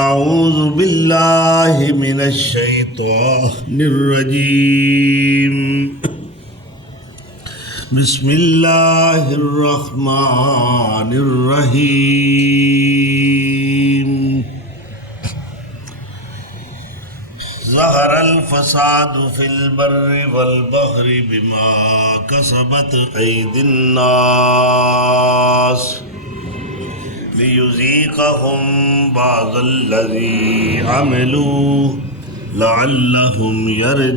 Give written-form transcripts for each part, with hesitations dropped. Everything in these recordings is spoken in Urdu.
اعوذ باللہ من الشیطان الرجیم بسم اللہ الرحمن الرحیم ظہر الفساد فی البر والبحر بما کسبت ایدی الناس لیذیقہم بعض الذی عملوا لعلہم یرجعون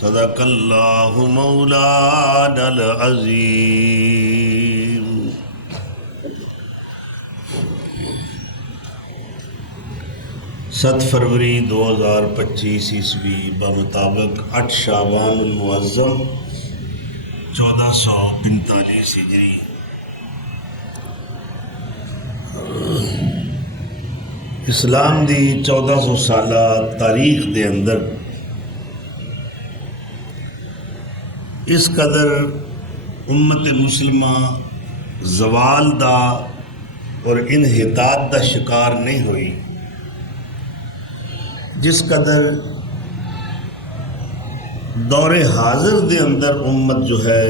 صدق اللہ مولانا العظیم۔ 7 فروری 2025 عیسوی بمطابق 8 شعبان المعظم 1445 ہجری۔ اسلام دی 1400 سالہ تاریخ دے اندر اس قدر امت مسلمہ زوال دا اور انحطاط دا شکار نہیں ہوئی جس قدر دور حاضر دے اندر امت جو ہے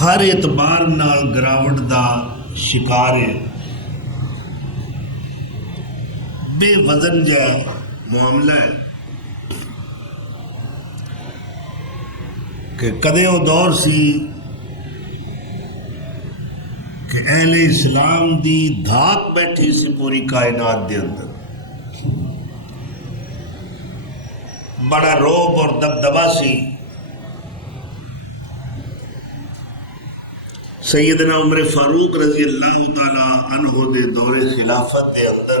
ہر اعتبار نال گراوٹ دا شکار ہے۔ بے وزن جا معاملہ ہے کہ کدے وہ دور سی کہ اہل اسلام دی دھاک بیٹھی سی پوری کائنات دے اندر، بڑا روب اور دبدبا سی۔ سیدنا عمر فاروق رضی اللہ تعالی عنہ دے دور خلافت دے اندر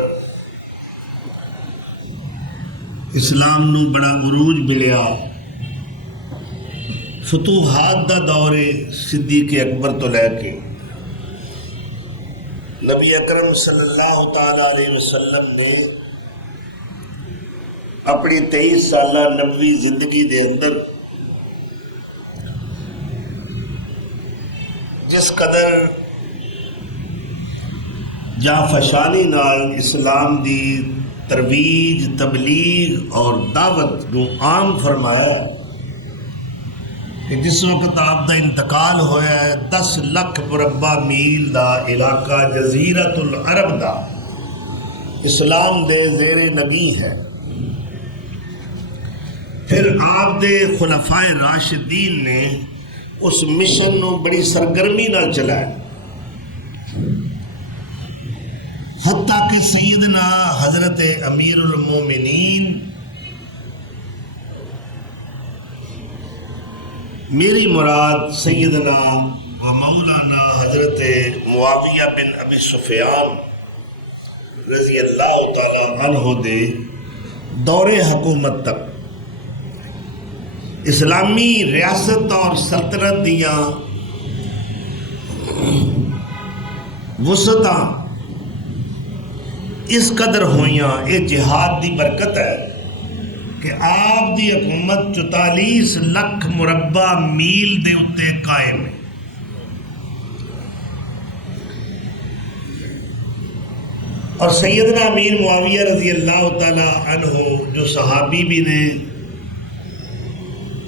اسلام نو بڑا عروج ملیا۔ فتوحات دا دور صدیق اکبر تو لے کے نبی اکرم صلی اللہ تعالی علیہ وسلم نے اپنی 23 سالہ نبوی زندگی دے اندر جس قدر جانفشانی نال اسلام دی ترویج، تبلیغ اور دعوت کو عام فرمایا کہ جس وقت آپ دا انتقال ہویا ہے 10 لاکھ مربع میل دا علاقہ جزیرۃ العرب دا اسلام دے زیر نگی ہے۔ پھر آپ دے خلفائے راشدین نے اس مشن نو بڑی سرگرمی نال چلایا، حتیٰ کہ سیدنا حضرت امیر المومنین میری مراد سیدنا و مولانا حضرت معاویہ بن ابی سفیان رضی اللہ تعالی عنہ دے دور حکومت تک اسلامی ریاست اور سلطنت دیاں وسعتاں اس قدر ہوئیاں، یہ جہاد دی برکت ہے کہ آپ دی حکومت 44 لاکھ مربع میل دے اتے قائم ہے۔ اور سیدنا امیر معاویہ رضی اللہ تعالی عنہ جو صحابی بھی نے،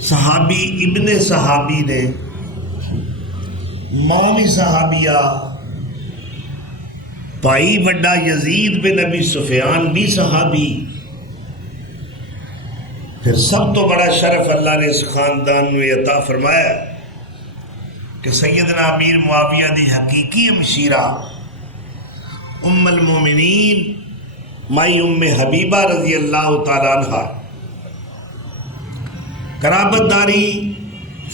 صحابی ابن صحابی نے، ماں بھی صحابیہ، بھائی بڑا یزید بن ابی سفیان بھی صحابی، پھر سب تو بڑا شرف اللہ نے اس خاندان میں عطا فرمایا کہ سیدنا امیر معاویہ دی حقیقی ہمشیرہ ام المومنین مائی ام حبیبہ رضی اللہ تعالیٰ عنہ قرابت داری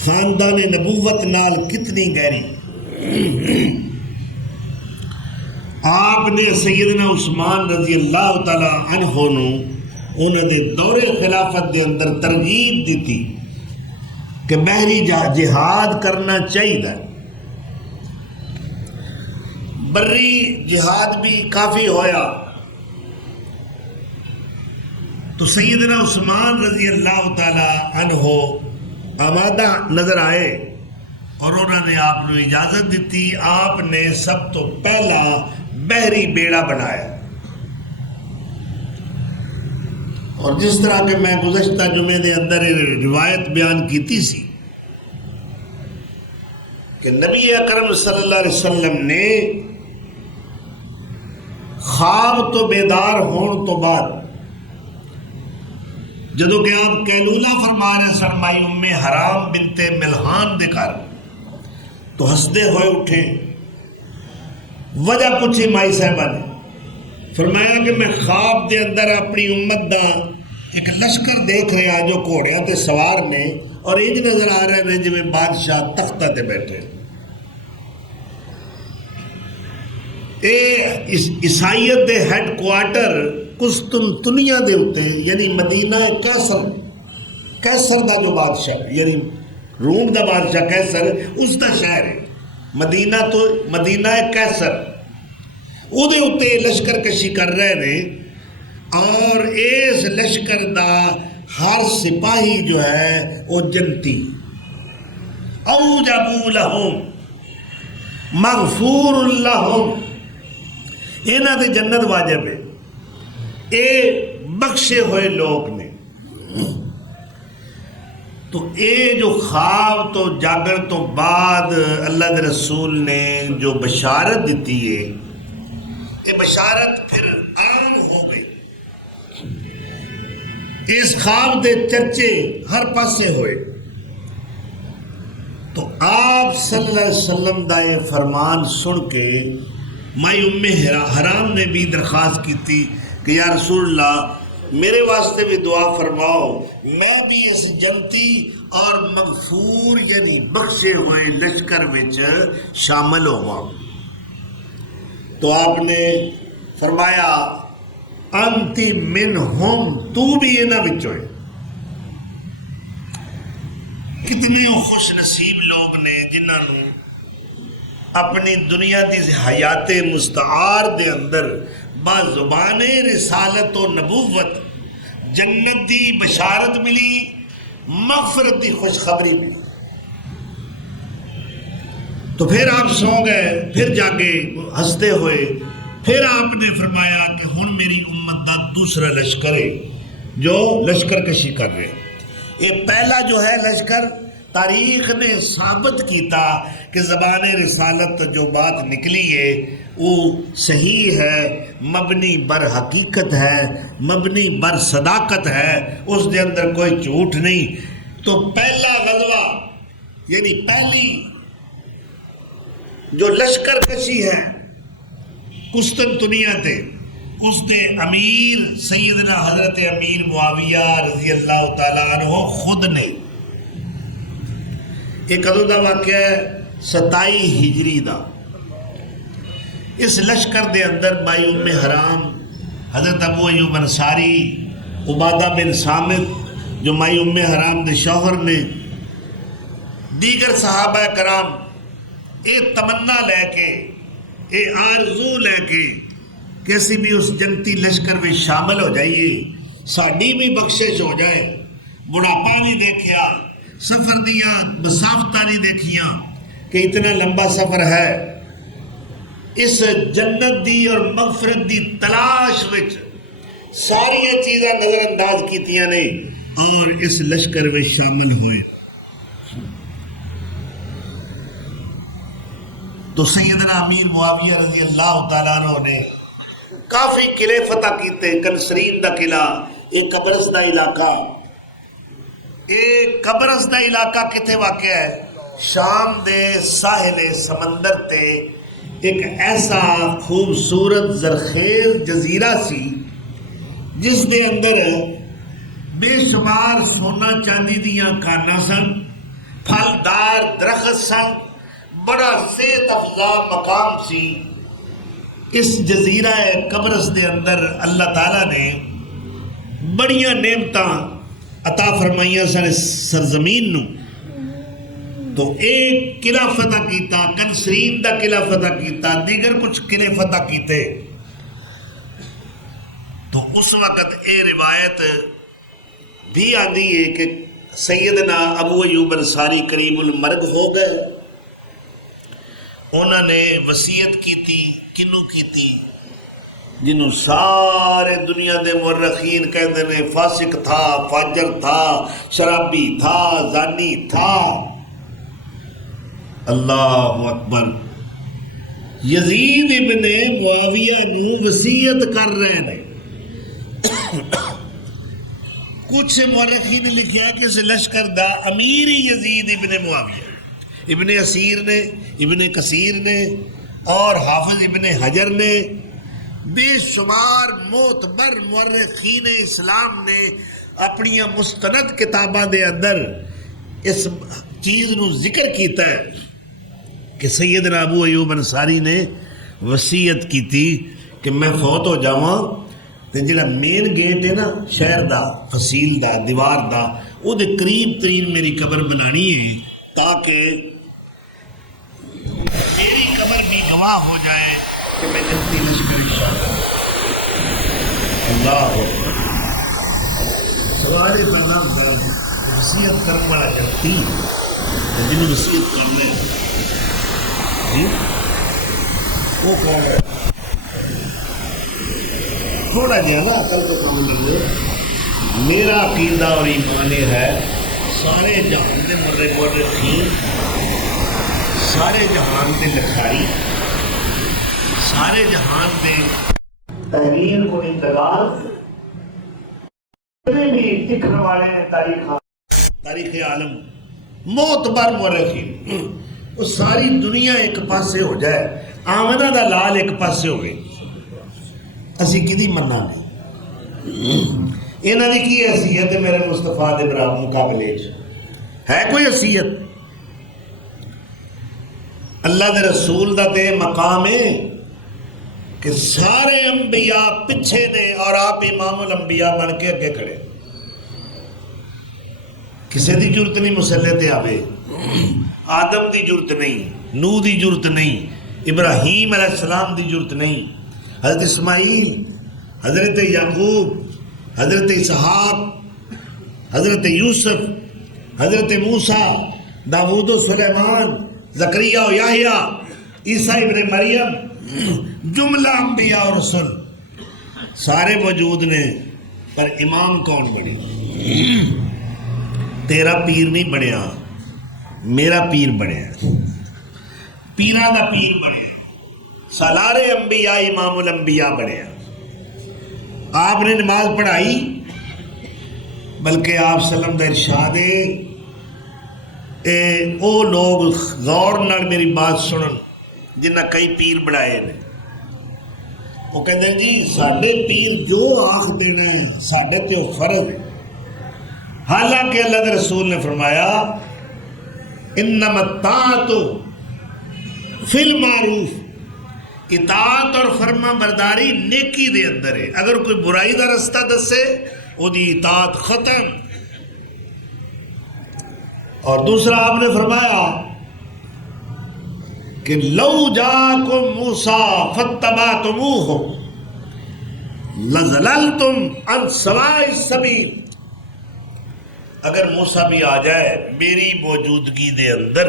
خاندان نبوت نال کتنی گہری۔ آپ نے سیدنا عثمان رضی اللہ تعالیٰ عنہ نو انہوں نے دور خلافت دے اندر ترغیب دیتی کہ بحری جہاد کرنا چاہیے۔ بری جہاد بھی کافی ہویا تو سیدنا عثمان رضی اللہ تعالی عنہ آمادہ نظر آئے اور انہوں نے آپ کو اجازت دیتی. آپ نے سب تو پہلا بحری بیڑا بنایا. اور جس طرح کہ میں گزشتہ جمعے دے اندر روایت بیان کیتی سی کہ نبی اکرم صلی اللہ علیہ وسلم نے خواب تو بیدار ہون تو بعد جدو کہ آپ قیلولہ فرما رہے سن مائی ام حرام بنت ملحان دے کر تو ہسدے ہوئے اٹھے. وجہ پوچھی مائی صاحبہ نے. فرمایا کہ میں خواب دے اندر اپنی امت دا ایک لشکر دیکھ رہا جو گھوڑیاں تے سوار نے اور انج نظر آ رہے ہیں جویں بادشاہ تختہ تے بیٹھے. اے عیسائیت دے ہیڈ کوارٹر قسطنطنیہ دے ہوتے یعنی مدینہ کیسر دا جو بادشاہ یعنی روم دا بادشاہ کیسر اس دا شہر ہے مدینہ کیسر او دے ہوتے لشکر کشی کر رہے نے. اور اس لشکر دا ہر سپاہی جو ہے وہ جنتی. اوجبوا لہم مغفور لہم انہاں تے جنت واجب ہے. اے بخشے ہوئے لوگ نے. تو اے جو خواب تو جاگن تو بعد اللہ دے رسول نے جو بشارت دیتی ہے یہ بشارت پھر عام ہو گئی. اس خواب دے چرچے ہر پاسے ہوئے. تو آپ صلی اللہ علیہ وسلم دا یہ فرمان سن کے مائی ام حرام نے بھی درخواست کی تھی کہ یا رسول اللہ میرے واسطے بھی دعا فرماؤ میں بھی اس جنتی اور مغفور یعنی بخشے ہوئے لشکر وچ شامل ہوا. تو آپ نے فرمایا انتی منہم تو بھی انہاں وچوں ہے. کتنے خوش نصیب لوگ نے جنہاں نے اپنی دنیا دی حیات مستعار دے اندر با زبان رسالت و نبوت جنت دی بشارت ملی مغفرت دی خوشخبری ملی. تو پھر آپ سو گئے پھر جاگے ہنستے ہوئے. پھر آپ نے فرمایا کہ ہن میری امت دا دوسرا لشکر ہے جو لشکر کشی کر رہے. یہ پہلا جو ہے لشکر تاریخ نے ثابت کیتا کہ زبان رسالت جو بات نکلی ہے وہ صحیح ہے مبنی بر حقیقت ہے مبنی بر صداقت ہے اس دے اندر کوئی جھوٹ نہیں. تو پہلا غزوہ یعنی پہلی جو لشکر کشی ہے قسطنطنیہ تے اس دے امیر سیدنا حضرت امیر معاویہ رضی اللہ تعالیٰ عنہ خود نے. ایک کدو دا واقعہ ہے 27 ہجری دا. اس لشکر دے اندر مائی ام حرام حضرت ابو ایوب انصاری عبادہ بن صامت جو مائی ام حرام دے شوہر نے دیگر صحابہ کرام اے تمنا لے کے اے آرزو لے کے کیسی بھی اس جنتی لشکر میں شامل ہو جائیے ساڈی بھی بخشش ہو جائے. بڑھاپا نہیں دیکھیا سفر دیا مسافتہ نہیں دیکھیاں کہ اتنا لمبا سفر ہے. اس جنت دی اور مغفرت دی تلاش وچ ساری چیزاں نظر انداز کیتیاں نے اور اس لشکر میں شامل ہوئے. تو سیدنا امیر معاویہ رضی اللہ تعالیٰ عنہ نے کافی قلعے فتح کیتے. کنسرین دا قلعہ ایک قبرص دا علاقہ. ایک قبرص دا علاقہ کتے واقع ہے شام دے ساحل سمندر تے ایک ایسا خوبصورت زرخیز جزیرہ سی جس دے اندر بے شمار سونا چاندی دیاں کھانا سن پھلدار درخت سن بڑا صحت افزا مقام سی. اس جزیرہ قبرص دے اندر اللہ تعالیٰ نے بڑیاں نعمتاں عطا فرمائیاں سن سرزمین نو. تو ایک قلعہ فتح کیتا کنسرین دا قلعہ فتح کیتا دیگر کچھ قلعے فتح کیتے. تو اس وقت اے روایت بھی آندی ہے کہ سیدنا ابو ایوب انصاری قریب المرگ ہو گئے انہوں نے وصیت کیتی، کنوں کیتی؟ جنہوں سارے دنیا دے مورخین کہندے نے فاسق تھا، فاجر تھا، شرابی تھا، زانی تھا۔ اللہ اکبر، یزید ابن معاویہ نو وصیت کر رہے ہیں۔ کچھ مورخین نے لکھا کہ اس لشکر دا امیر یزید ابن معاویہ، ابن اسیر نے، ابن کثیر نے اور حافظ ابن حجر نے، بے شمار معتبر مورخین اسلام نے اپنی مستند کتاباں دے اندر اس چیز نو ذکر کیتا ہے کہ سیدنا ابو ایوب انصاری نے وصیت کی تھی کہ میں فوت ہو جاواں تے جڑا مین گیٹ ہے نا شہر دا، فصیل دا، دیوار دا، او دے قریب ترین میری قبر بنانی ہے تاکہ میری قبر بھی گواہ ہو جائے کہ میں جنتی لشکر اللہ سوارے بندہ وصیت کرنے والا جنتی جنہوں وصیت کر لے وہ کون ہے؟ تھوڑا جہا نا عقل کو کام لگے۔ میرا عقیدہ اور ایمان ہے سارے جہان دے مورخین، سارے جہان دے لکھاری، سارے جہان دے تحریر کو انتقال بھی لکھنے والے تاریخ عالم معتبر مورخین، وہ ساری دنیا ایک پاسے ہو جائے، آمنہ دا لال ایک پاسے ہو گئی، اسی کدی مننا نہیں۔ انہاں دی کی حیثیت ہے میرے مصطفیٰ دے برابر مقابلے ہے؟ کوئی حیثیت؟ اللہ دے رسول دا دے مقام ہے کہ سارے انبیاء پچھے نے اور آپ امام الانبیاء بن کے اگے کھڑے، کسی دی جرت نہیں مسلح تے آوے، آدم دی جرت نہیں، نوح دی جرت نہیں، ابراہیم علیہ السلام دی جرت نہیں، حضرت اسماعیل، حضرت یعقوب، حضرت اسحاق، حضرت یوسف، حضرت موسیٰ، داود و سلیمان، زکریا و یحییٰ، عیسیٰ ابن مریم، جملہ انبیاء اور رسول سارے موجود نے، پر امام کون بنی؟ تیرا پیر نہیں بنیا، میرا پیر بنیا، پیران دا پیر بنیا، سالار انبیاء امام الانبیاء بنیا۔ آپ نے نماز پڑھائی، بلکہ آپ صلی اللہ علیہ وسلم دا ارشاد ہے او لوگ غور نال میری بات سنن جنہ کئی پیر بڑھائے نے، وہ کہتے ہیں جی ساڈے پیر جو آخ دینا ہے ساڈے تے وہ فرض ہے، حالانکہ اللہ کے رسول نے فرمایا انما الطاعۃ فی المعروف، اطاعت اور فرما برداری نیکی دے اندر ہے، اگر کوئی برائی دا رستہ دسے وہ دی اطاعت ختم۔ اور دوسرا آپ نے فرمایا کہ لو جاکم موسیٰ فاتبعتموہ لزللتم عن سواء السبیل، اگر موسیٰ بھی آ جائے میری موجودگی دے اندر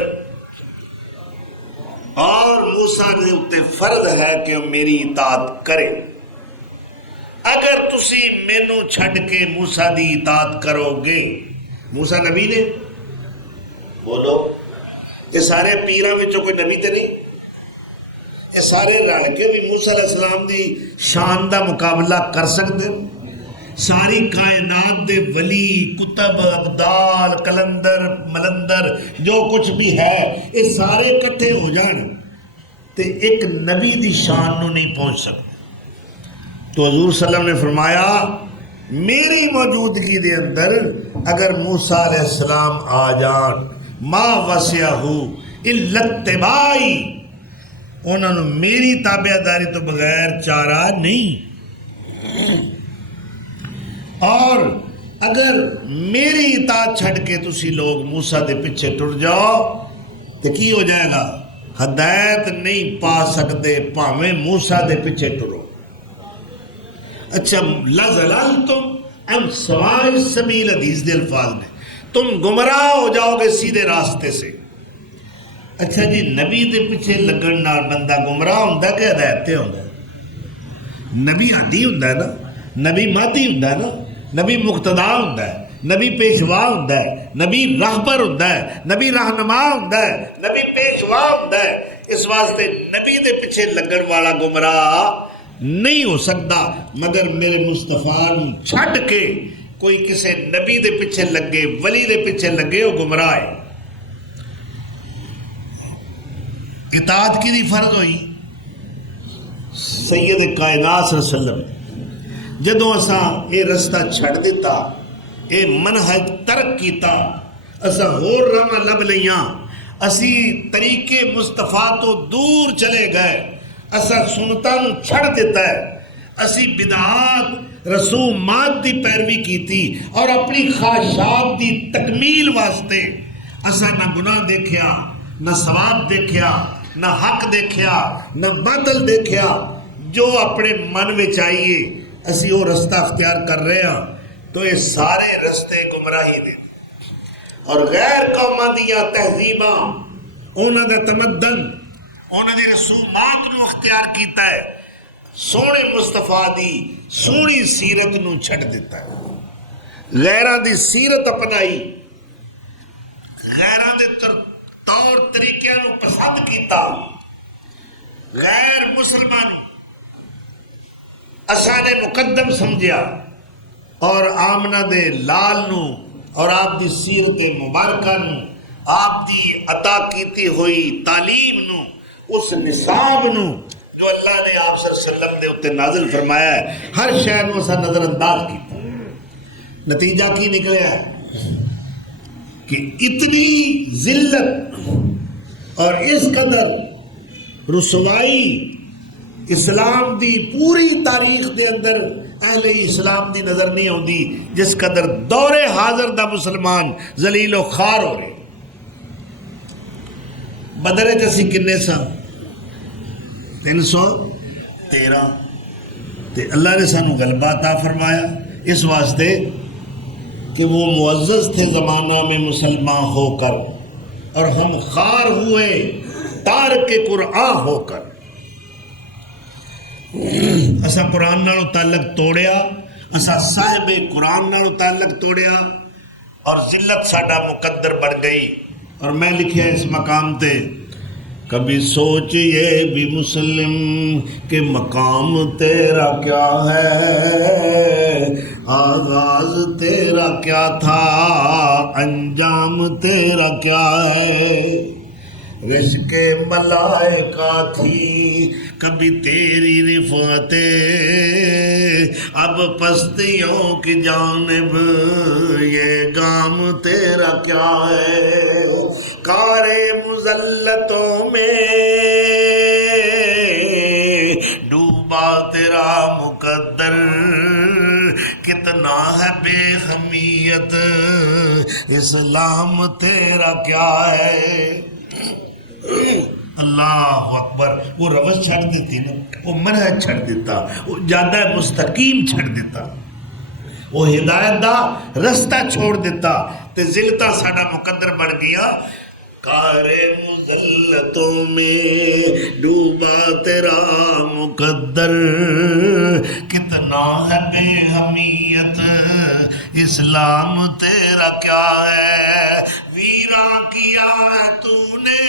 اور موسیٰ نے اتے فرض ہے کہ میری اطاعت کرے، اگر تسی مینوں چھڈ کے موسیٰ دی اطاعت کرو گے، موسیٰ نبی نے بولو یہ سارے پیراں وچوں کوئی نبی تے نہیں، یہ سارے رل کے بھی موسیٰ علیہ السلام دی شان دا مقابلہ کر سکتے؟ ساری کائنات دے ولی، کتب، ابدال، کلندر، ملندر جو کچھ بھی ہے یہ سارے کٹھے ہو جان تے ایک نبی دی شان نو نہیں پہنچ سکتے۔ تو حضور صلی اللہ علیہ وسلم نے فرمایا میری موجودگی دے اندر اگر موسیٰ علیہ السلام آ جان ما وسعہ الا اتباعی، انہوں نے میری تابعداری تو بغیر چارہ نہیں، اور اگر میری اطاعت چھڑ کے تسی لوگ موسیٰ دے پیچھے ٹر جاؤ تو کی ہو جائے گا؟ ہدایت نہیں پا سکتے پاویں موسیٰ دے پیچھے ٹرو۔ اچھا لَزَلَلْتُمْ عَنْ سَوَاءِ السَّبِيلِ حدیث دے الفاظ نے، تم گمراہ ہو جاؤ گے سیدھے راستے سے۔ اچھا جی، نبی دے پیچھے لگن نال بندہ گمراہ ہوندا کہ ہدایت تے ہوندا؟ نبی عادی ہوندا ہے نا، نبی مادی ہوندا ہے نا، نبی مقتدا ہوندا ہے، نبی پیشوا ہوندا ہے، نبی راہبر ہوندا ہے، نبی رہنما ہوندا ہے، نبی پیشوا ہوندا ہے۔ اس واسطے نبی دے پیچھے لگن والا گمراہ نہیں ہو سکتا، مگر میرے مصطفیٰ نو چھڈ کے کوئی کسے نبی دے پیچھے لگے، ولی دے پیچھے لگے، وہ گمراہ ہے۔ اطاعت کی دی فرض ہوئی؟ سید کائنات صلی اللہ علیہ وسلم جدوں اساں یہ رستہ چھڑ دیتا، یہ منہج ترک کیتا، اساں ہور راہ لب لیاں، اسی طریقے مصطفیٰ تو دور چلے گئے، اساں سنتاں نو چھڑ دیتا ہے، اسی بدعات رسومات دی پیروی کیتی اور اپنی خواہشات دی تکمیل واسطے اساں نہ گناہ دیکھیا، نہ ثواب دیکھیا، نہ حق دیکھیا، نہ باطل دیکھیا، جو اپنے من وچ آئیے اسی وہ رستہ اختیار کر رہے ہیں، تو یہ سارے رستے گمراہی دے۔ اور غیر قوماں دیاں تہذیباں، انہاں دا تمدن، انہاں دی رسومات نو اختیار کیتا ہے، سونے مصطفیٰ دی سونی سیرت نو چھڈ دیتا ہے، غیراں دی سیرت اپنائی، غیراں دے طور طریقے نو پسند کیتا، غیر مسلمان اساں نے مقدم سمجھیا، اور آمنہ دے لال نو اور آپ دی سیرت مبارکہ نو، آپ دی عطا کیتی ہوئی تعلیم نو، اس نصاب نو جو اللہ نے آپ صلی اللہ علیہ وسلم دے اتنے نازل فرمایا ہے، ہر شے نو اساں نظر انداز کیتا۔ نتیجہ کی نکلیا ہے کہ اتنی ذلت اور اس قدر رسوائی اسلام دی پوری تاریخ دے اندر اہل اسلام دی نظر نہیں آتی، جس قدر دور حاضر دا مسلمان ذلیل و خوار ہو رہے۔ بدر وچ اسی کنے سا 313، تے اللہ نے سانو غلبہ عطا فرمایا اس واسطے کہ وہ معزز تھے زمانہ میں مسلمان ہو کر، اور ہم خوار ہوئے تارک قرآن ہو کر۔ اسا قرآن نالو تعلق توڑیا، اسا صاحب قرآن نالو تعلق توڑیا، اور ذلت ساڈا مقدر بڑھ گئی۔ اور میں لکھیا اس مقام تے، کبھی سوچئے بھی مسلم کہ مقام تیرا کیا ہے، آغاز تیرا کیا تھا، انجام تیرا کیا ہے، رشک ملائکہ تھی کبھی تیری رفعتیں، اب پستیوں کی جانب یہ گام تیرا کیا ہے، کار مذلتوں میں ڈوبا تیرا مقدر، کتنا ہے بے حمیت، اسلام تیرا کیا ہے۔ اللہ اکبر، وہ روش چھڑ دیتی نا، وہ منہج چھڑ دیتا، وہ جادہ مستقیم چھڑ دیتا، وہ ہدایت دا رستہ چھوڑ دیتا، تے ذلتہ ساڈا مقدر بڑھ گیا۔ کار مذلتوں میں ڈوبا تیرا مقدر، کتنا ہے بے حمیت، اسلام تیرا کیا ہے، ویراں کیا ہے تو نے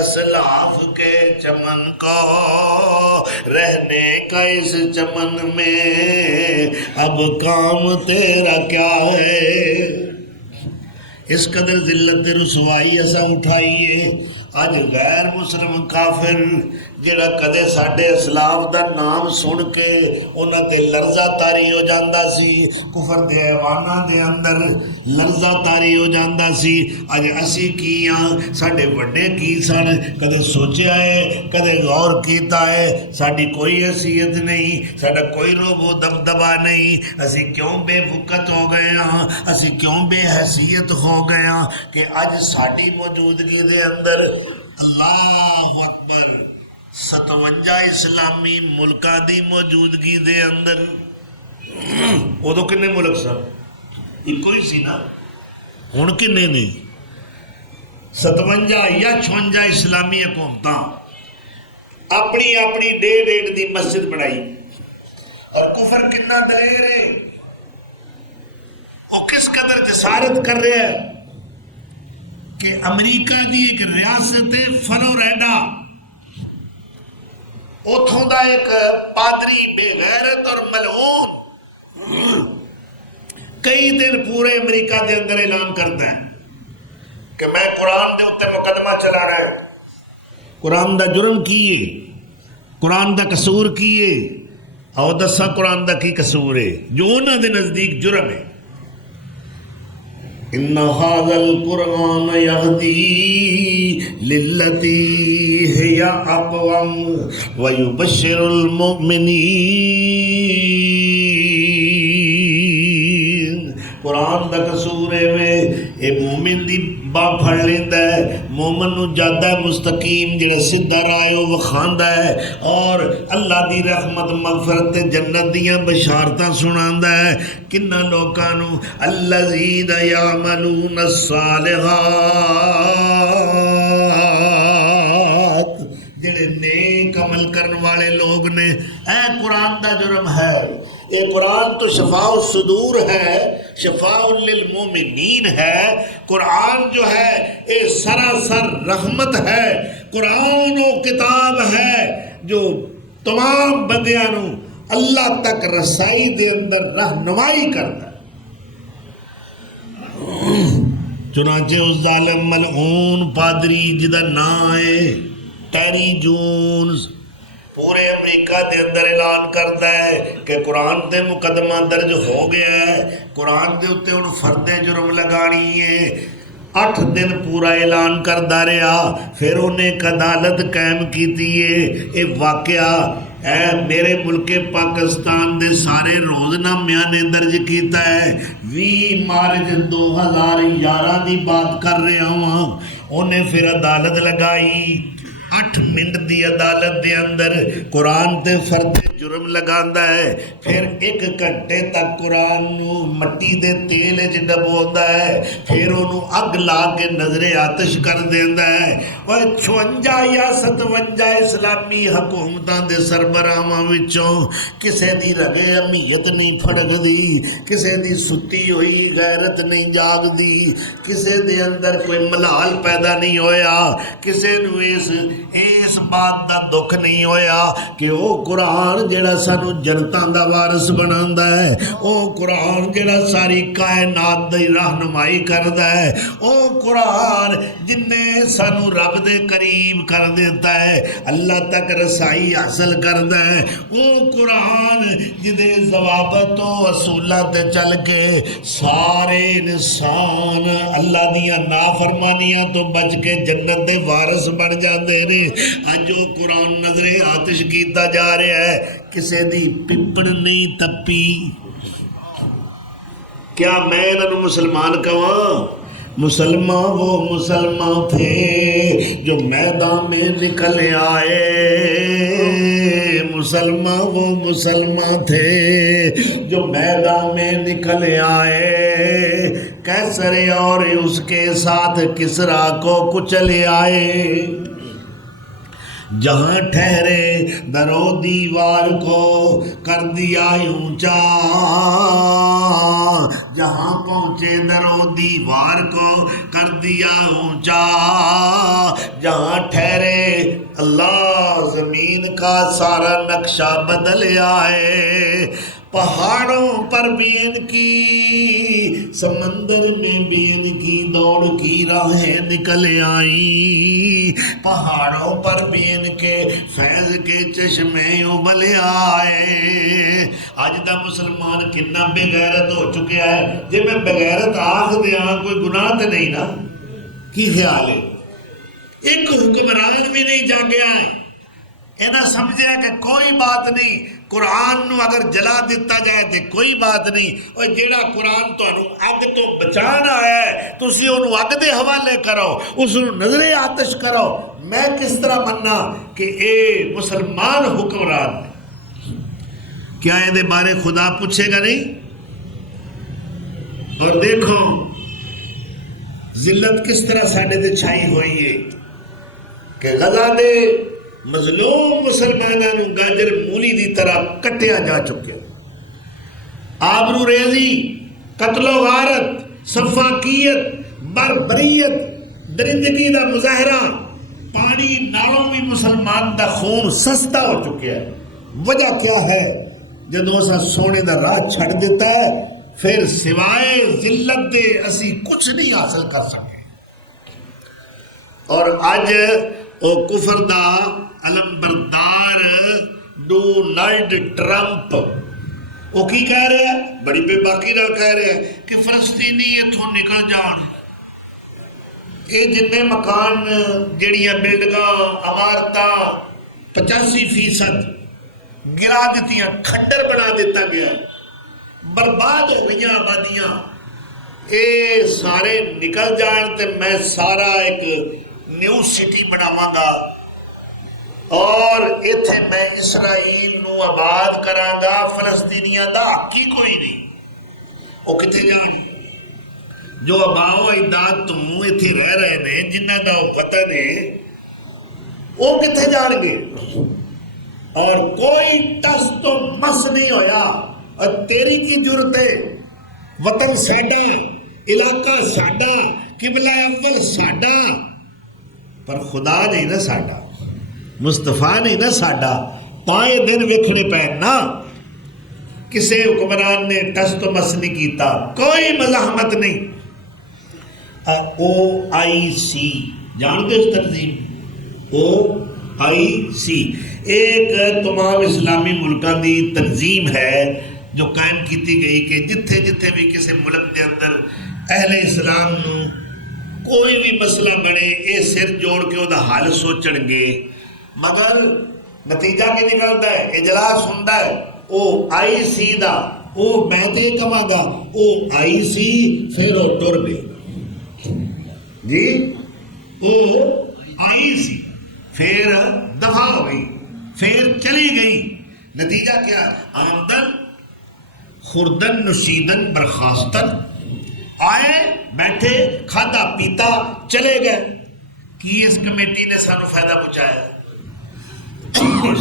اسلاف کے چمن کو، رہنے کا اس چمن میں اب کام تیرا کیا ہے۔ اس قدر ذلت رسوائی اساں اٹھائیے، اج غیر مسلم کافر جڑا کدے ساڈے اسلاف دا نام سن کے انہاں تے لرزہ طاری ہو جاندا سی، کفر دے ایواناں دے اندر لرزہ طاری ہو جاندا سی، اج اسی کی ہاں، ساڈے وڈے کی سن، کدے سوچیا ہے، کدے غور کیتا ہے، ساڈی کوئی حیثیت نہیں، ساڈا کوئی روب و دبدبا نہیں، اسی کیوں بے وقت ہو گئے ہاں، اسی کیوں بے حیثیت ہو گئے ہاں کہ اج ساڈی موجودگی دے اندر اللہ اکبر 57 اسلامی ملکاں دی موجودگی دے اندر، ادو کنے ملک سن؟ ایک ہی سی نا، ہن کنے نہیں؟ 57 یا 56 اسلامی حکومت اپنی اپنی ڈیڑھ دی مسجد بنائی. اور کفر کنا دلیر ہے، وہ کس قدر جسارت کر رہا ہے کہ امریکہ دی ایک ریاست فلوریڈا، اتھوں دا ایک پادری بے غیرت اور ملعون کئی دن پورے امریکہ دے اندر اعلان کرتا ہے کہ میں قرآن دے اتنے مقدمہ چلا رہا ہے. قرآن دا جرم کیے، قرآن دا قصور کیے، اور دسا قرآن دا کی قصور ہے جو انہوں دے نزدیک جرم ہے. ان ھذا القرآن یہدی للتی ہی اقوم ویبشر المؤمنین. قرآن دا قصور ہے میں اے مومن دی با پھڑ لیندا ہے، مومن نو جادا ہے مستقیم جڑا سیدھا راہ او وکھاندا ہے، اور اللہ دی رحمت مغفرت تے جنت دیاں بشارتاں سناندا ہے کنا لوکاں نو الذین یعملون الصالحات، جڑے نیک عمل کرن والے لوگ نے. اے قرآن دا جرم ہے، اے قرآن تو شفاء الصدور ہے، شفاء للمومنین ہے. قرآن جو ہے اے سراسر رحمت ہے. قرآن وہ کتاب ہے جو تمام بندیاں نو اللہ تک رسائی دے اندر رہنمائی کرتا ہے. چنانچہ اس ظالم ملعون پادری جدا نام ہے ٹیری جونز پورے امریکہ دے اندر اعلان کرتا ہے کہ قرآن تے مقدمہ درج ہو گیا ہے، قرآن دے اتے ان فرد جرم لگانی ہے. 8 دن پورا اعلان کردا رہا، پھر انہیں ایک عدالت قائم کیتی ہے. یہ واقعہ اے میرے ملک پاکستان دے سارے روزنامے نے درج کیتا ہے. 20 مارچ 2011 دی بات کر رہا ہوں. انہیں پھر عدالت لگائی، 8 منٹ دی عدالت دے اندر قرآن تے فرد جرم لگاندا ہے. پھر 1 گھنٹے تک قرآن نو مٹی دے تیل وچ ڈبوندا ہے، پھر انہوں اگ لا کے نظر آتش کر دیندا ہے. اور 56 یا 57 اسلامی حکومتاں دے سربراہاں وچوں کسے دی رگے امیت نہیں پھڑکدی، کسے دی ستی ہوئی غیرت نہیں جاگدی، کسے دے اندر کوئی ملال پیدا نہیں ہویا، کسے نو اس بات دا دکھ نہیں ہویا کہ او قرآن جڑا سانو جنتاں دا وارث بناندا ہے، او قرآن جڑا ساری کائنات دی رہنمائی کردا ہے، او قرآن جن نے سانو رب دے قریب کر دیتا ہے، اللہ تک رسائی حاصل کردا ہے. او قرآن جدے ضوابط و اصولات تے چل کے سارے انسان اللہ دیاں نافرمانیاں تو بچ کے جنت دے وارث بن جاندے نے. اج وہ قرآن نظر آتش کیتا جا رہا ہے، کسے دی پپڑ نہیں تپی. کیا میں انہوں مسلمان کہاں؟ مسلمان وہ مسلمان تھے جو میدان میں نکل آئے، مسلمان وہ مسلمان تھے جو میدان میں نکل آئے، کیسر اور اس کے ساتھ کسرا کو کچل آئے. جہاں ٹھہرے درو دیوار کو کر دیا اونچا، جہاں پہنچے درو دیوار کو کر دیا اونچا. جہاں ٹھہرے اللہ زمین کا سارا نقشہ بدل آئے. پہاڑوں پر بھی ان کی، سمندر میں بھی ان کی دوڑ کی راہیں نکل آئیں. پہاڑوں پر بھی ان کے فیض کے چشمے ابل آئے. آج دا مسلمان کتنا بے غیرت ہو چکا ہے. جب میں بے غیرت آخ دیا کوئی گناہ تو نہیں نا؟ کی خیال ہے؟ ایک حکمران بھی نہیں جاگیا ہے، اینا سمجھیا کہ کوئی بات نہیں، قرآن نو اگر جلا دیتا جائے تو کوئی بات نہیں. اور جیڑا قرآن تو اگ تو بچانا ہے تسی انہوں اگ دے حوالے کرو، اس نو نظر آتش کرو. میں کس طرح مننا کہ اے مسلمان حکمران ہے؟ کیا یہ دے بارے خدا پوچھے گا نہیں؟ اور دیکھو ذلت کس طرح ساڈے تے چھائی ہوئی ہے کہ غزہ دے مظلوم مسلمانوں نوں گاجر مولی دی طرح کٹیا جا چکے، آبرو ریزی، قتل و غارت، سفاکیت، بربریت، درندگی دا مظاہرہ، پانی نالوں بھی مسلمان دا خون سستا ہو چکیا ہے۔ وجہ کیا ہے؟ جدو اسا سونے دا راہ چھڑ دیتا ہے پھر سوائے ذلت دے اسی کچھ نہیں حاصل کر سکے۔ اور اج او کفر دا علم بردار ڈونلڈ ٹرمپ وہ کی کہہ رہے ہیں؟ بڑی بے باکی نال کہہ رہے ہیں کہ فلسطینی اتھوں نکل جان، یہ جن مکان جڑیاں بلڈنگاں عمارتاں 85% گرا دیتیاں، کھنڈر بنا دیتا گیا، برباد ہو گئی آبادیاں، اے سارے نکل جان تے میں سارا ایک نیو سٹی بناواں گا اور ایتھے میں اسرائیل نو آباد کراں گا، فلسطینیاں دا حق ہی کوئی نہیں۔ وہ کتنے جان؟ جو آباؤ اجداد تو منہ ایتھے رہ رہے نے، جنہ دا وطن ہے، وہ کتنے جان گے؟ اور کوئی ٹس تو مس نہیں ہویا۔ اور تیری کی جرت ہے؟ وطن ساڈا، علاقہ ساڈا، قبلہ اول ساڈا، پر خدا نہیں نا ساڈا، مصطفیٰ نہیں نا ساڈا، پائے دن ویکھنے پے نا۔ کسے حکمران نے ٹس تو مس نہیں کیتا، کوئی مزاحمت نہیں۔ OIC جانتے اس تنظیم؟ OIC ایک تمام اسلامی ملکاں دی تنظیم ہے جو قائم کیتی گئی کہ جتھے جتھے بھی کسی ملک دے اندر اہل اسلام نو کوئی بھی مسئلہ بنے اے سر جوڑ کے وہ دا حل سوچن گے، مگر نتیجہ کی نکلتا ہے؟ اجلاس ہوندا ہے OIC دا، او میں تے کہاں گا OIC، پھر وہ ٹر گئی جی، OIC پھر دفاع ہو گئی، پھر چلی گئی۔ نتیجہ کیا؟ آمدن خوردن نشیدن برخاستن، آئے بیٹھے کھادا پیتا چلے گئے۔ کی اس کمیٹی نے سانو فائدہ پہنچایا؟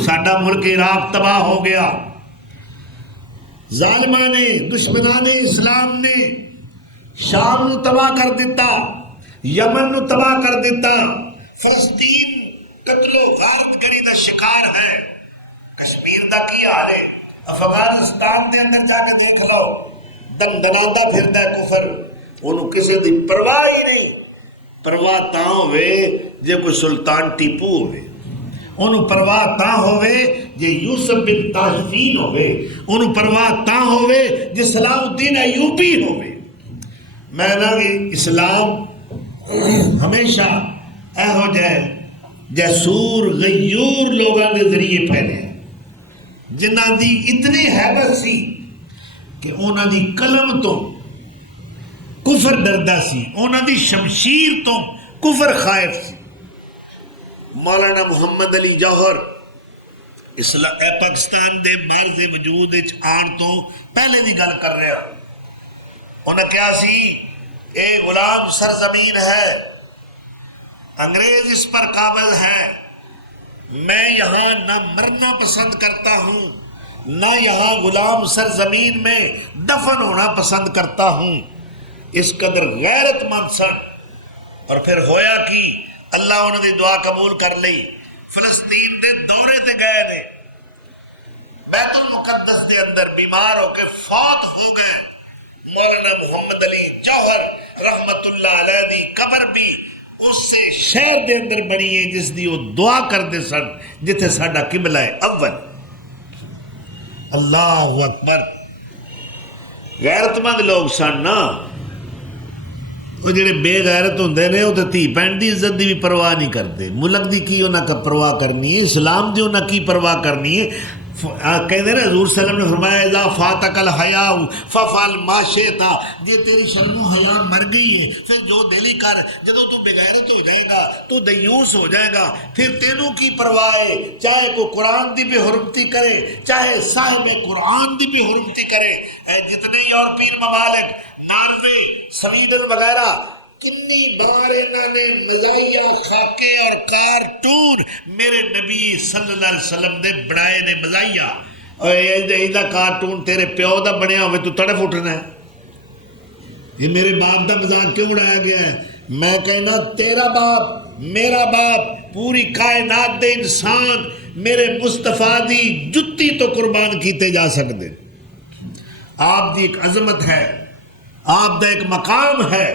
ساڈا ملک عراق تباہ ہو گیا، ظالمان نے، دشمنان اسلام نے شام نو تباہ کر دیتا، یمن نو تباہ کر دیتا، فلسطین قتل و غارت گری دا شکار ہے، کشمیر دا کی حال ہے، افغانستان دے اندر جا کے دیکھ لو، دن دناندہ پھردا ہے کفر، انہوں کسی دی پرواہ ہی نہیں۔ پرواہ تاں ہوئے جے کوئی سلطان ٹیپو ہوئے، انہوں پرواہ تاں ہوئے جے یوسف بن تاشفین ہوئے، انہوں پرواہ تاں ہوئے جے صلاح الدین ایوبی ہوئے۔ میں نہ اسلام ہمیشہ ایہو جائے جیسور غیور لوگاں دے ذریعے پھیلے، جنہاں دی اتنی حیبت سی کہ انہاں دی قلم تو کفر ڈردا سی، انہاں دی شمشیر تو کفر خائف سی۔ مولانا محمد علی جوہر پاکستان دے مرز وجود آن تو پہلے دی گل کر رہا، انہاں کیا سی؟ اے غلام سرزمین ہے، انگریز اس پر قابل ہے، میں یہاں نہ مرنا پسند کرتا ہوں نہ یہاں غلام سرزمین میں دفن ہونا پسند کرتا ہوں۔ اس قدر غیرت مند سن۔ اور پھر ہویا کی؟ اللہ انہوں نے دعا قبول کر لی، فلسطین دے دورے تے گئے نے، بیت المقدس دے اندر بیمار ہو کے فوت ہو گئے۔ مولانا محمد علی جوہر رحمت اللہ علیہ دی قبر بھی اس سے شہر دے اندر بنی ہے جس دی وہ دعا کر دے سن جتھے ساڈا قبلہ ہے اول۔ اللہ اکبر، غیرت مند لوگ سن نا۔ وہ جڑے بے غیرت ہوندے نے وہ تے دھی بہن دی عزت دی بھی پرواہ نہیں کرتے، ملک دی کی انہاں کا پرواہ کرنی ہے، اسلام دی انہاں کی پرواہ کرنی ہے۔ کہتے ہیں حضور صلی اللہ علیہ وسلم نے فرمایا اذا فاتک الحیاء ففعل ما شئت، جے تیری شرم و حیا مر گئی ہے پھر جو دلی کر، جدو تو بغیرت ہو جائے گا تو دیوس ہو جائے گا، پھر تینوں کی پرواہ ہے چاہے کوئی قرآن دی بھی حرمتی کرے چاہے صاحب قرآن دی بھی حرمتی کرے۔ جتنے یورپین ممالک، ناروے، سویڈن وغیرہ کنی بار انہوں نے مزاحیہ خاکے اور کارٹون میرے نبی صلی اللہ علیہ وسلم دے بنائے نے مزاحیہ. ایدہ کارٹون تیرے پیو دا بنیا ہوئے تو تڑف اٹھنا ہے. یہ میرے باپ دا مزاق کیوں اڑایا گیا ہے؟ میں کہنا تیرا باپ میرا باپ پوری کائنات دے انسان میرے مصطفیٰ دی جتی تو قربان کیتے جا سکتے. آپ دی ایک عظمت ہے, آپ دا ایک مقام ہے.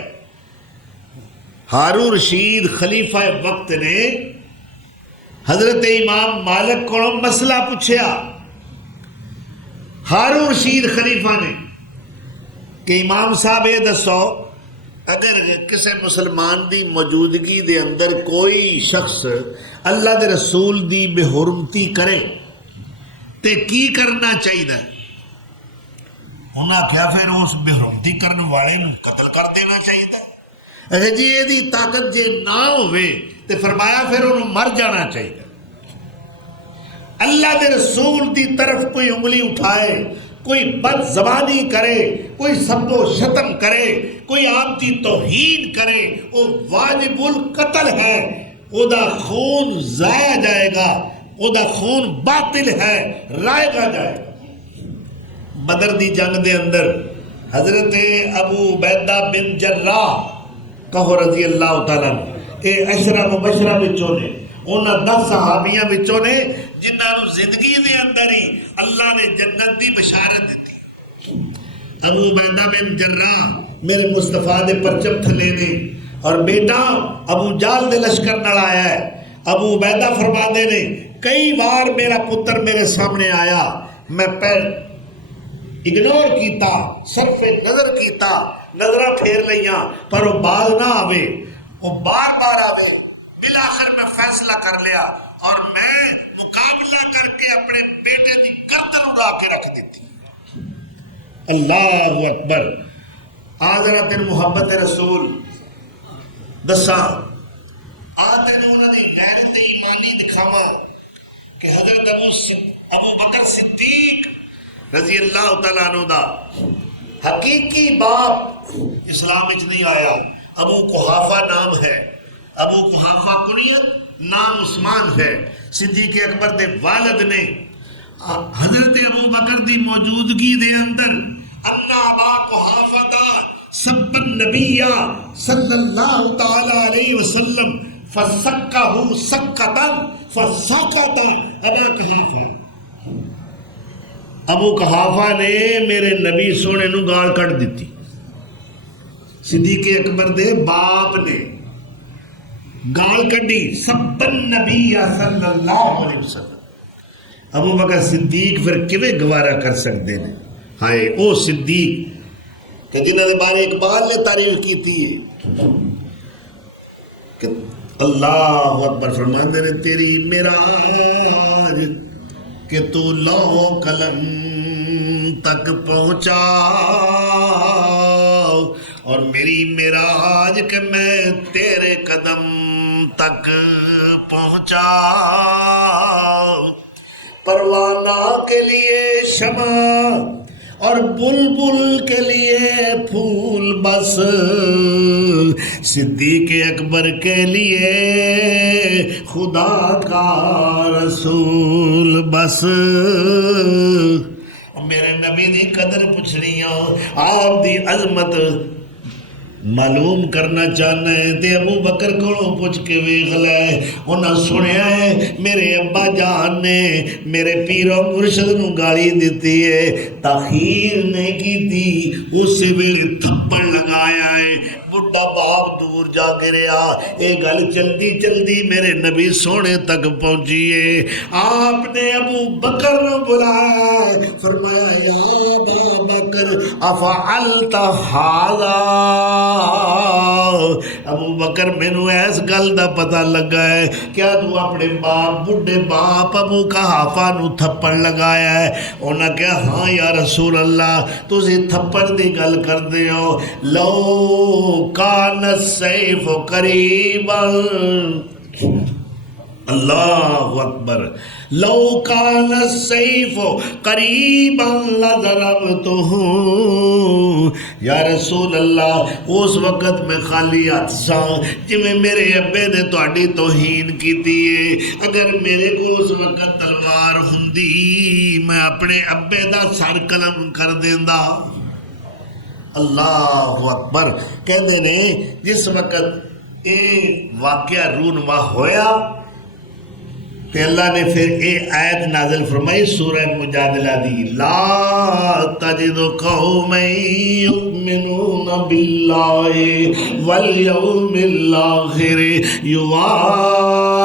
ہارون رشید خلیفہ وقت نے حضرت امام مالک کو مسئلہ پوچھیا. ہارون رشید خلیفہ نے کہ امام صاحب یہ دسو اگر کسی مسلمان دی موجودگی دے اندر کوئی شخص اللہ دے رسول دی بے حرمتی کرے تے کی کرنا چاہیے؟ انہاں کیا پھر اس بے حرمتی کرنے والے نوں قتل کر دینا چاہیے؟ اچھا جی یہ دی طاقت جے نہ ہوئے تے فرمایا پھر انہوں مر جانا چاہیے. اللہ دے رسول دی طرف کوئی انگلی اٹھائے, کوئی بد زبانی کرے, کوئی سب و شتم کرے, کوئی آپ کی توہین کرے, وہ واجب القتل ہے. او دا خون ضائع جائے گا, او دا خون باطل ہے, رائے گا جائے گا. بدر دی جنگ دے اندر حضرت ابو عبیدہ بن جراح کہو رضی اللہ تعالیٰ اے عشرہ مبشرہ بچوں نے, انہاں 10 صحابیاں بچوں نے جنہاں زندگی دے اندر ہی اللہ نے جنت دی بشارت دیتی. ابو عبیدہ بن جراح میرے مصطفیٰ دے پرچم تھلے نے, اور بیٹا ابو جال دے لشکر نال آیا ہے. ابو عبیدہ فرماندے نے کئی بار میرا پتر میرے سامنے آیا, میں پیر اگنور کیتا, صرف نظر کیتا, نظرہ پھیر لیاں, پر وہ باز نہ آوے, وہ بار بار آوے. بالآخر میں فیصلہ کر لیا اور میں مقابلہ کر کے اپنے بیٹے دی گردن اڑا کے رکھ دیتی. اللہ اکبر. آذرا تین محبت رسول دساں, آتے انہوں نے غیرت ایمانی دکھاوا کہ حضرت ابو بکر صدیق رضی اللہ تعالیٰ عنہ دا حقیقی باپ اسلام اچ نہیں آیا. ابو قحافہ نام ہے, ابو قحافہ کنیت, نام عثمان ہے. صدیق اکبر دے والد نے حضرت ابو بکر دی موجودگی دے اندر انا ابا قحافہ دا سب النبی صلی اللہ تعالی علیہ وسلم فسکہ سکتا فسکتا ابا قحافہ. ابو قحافہ نے میرے نبی سونے نو گال کٹ دیتی. صدیق اکبر دے باپ نے گال کڈی سب النبی صلی اللہ علیہ وسلم. ابو بکر صدیق پھر کیویں گوارا کر سکتے ہیں؟ ہائے او صدیق کہ جنہوں نے بارے اقبال نے تعریف کی تھی کہ اللہ اکبر فرماندے نے تیری معراج کہ تو لوح قلم تک پہنچا, اور میری معراج کہ میں تیرے قدم تک پہنچا. پروانہ کے لیے شمع اور بلبل کے لیے پھول بس, صدیق اکبر کے لیے خدا کا رسول بس. میرے نبی دی قدر پوچھنی آپ دی عظمت معلوم کرنا چاہنا ہے تے ابو بکر کو پوچھ کے ویکھ لے. انہاں سنیا ہے میرے ابا جان نے میرے پیر و مرشد نو گالی دیتی ہے, تاخیر نہیں کی تھی, اس ویلے تھپڑ لگایا ہے, بڈھا باپ دور جا گریا. یہ گل چلدی چلدی میرے نبی سونے تک پہنچی ہے. آپ نے ابو بکر نو بلایا, فرمایا یا ابا بکر افعلت ھذا. ابو بکر مینو ایس گل دا پتہ لگا ہے, کیا تو اپنے باپ بڈھے باپ ابو قحافہ نو تھپڑ لگایا ہے؟ انہاں کہا ہاں یا رسول اللہ, تسی تھپڑ دی گل کر دے ہو. لو کان السیف قریبا اللہ اکبر. لو کان السیف قریبا لضربتہ. یا رسول اللہ اس وقت میں خالی ہاتھ سا جی میرے ابے نے تہاڈی توہین کیتی ہے. اگر میرے کو اس وقت تلوار ہوندی میں اپنے ابے دا سر قلم کر دیندا. اللہ اکبر. کہندے نے جس وقت یہ واقعہ رونما ہویا کہ اللہ نے پھر ایک آیت نازل فرمائی سورہ مجادلہ دی. لا تجد قوما یؤمنون باللہ والیوم الآخر یوادون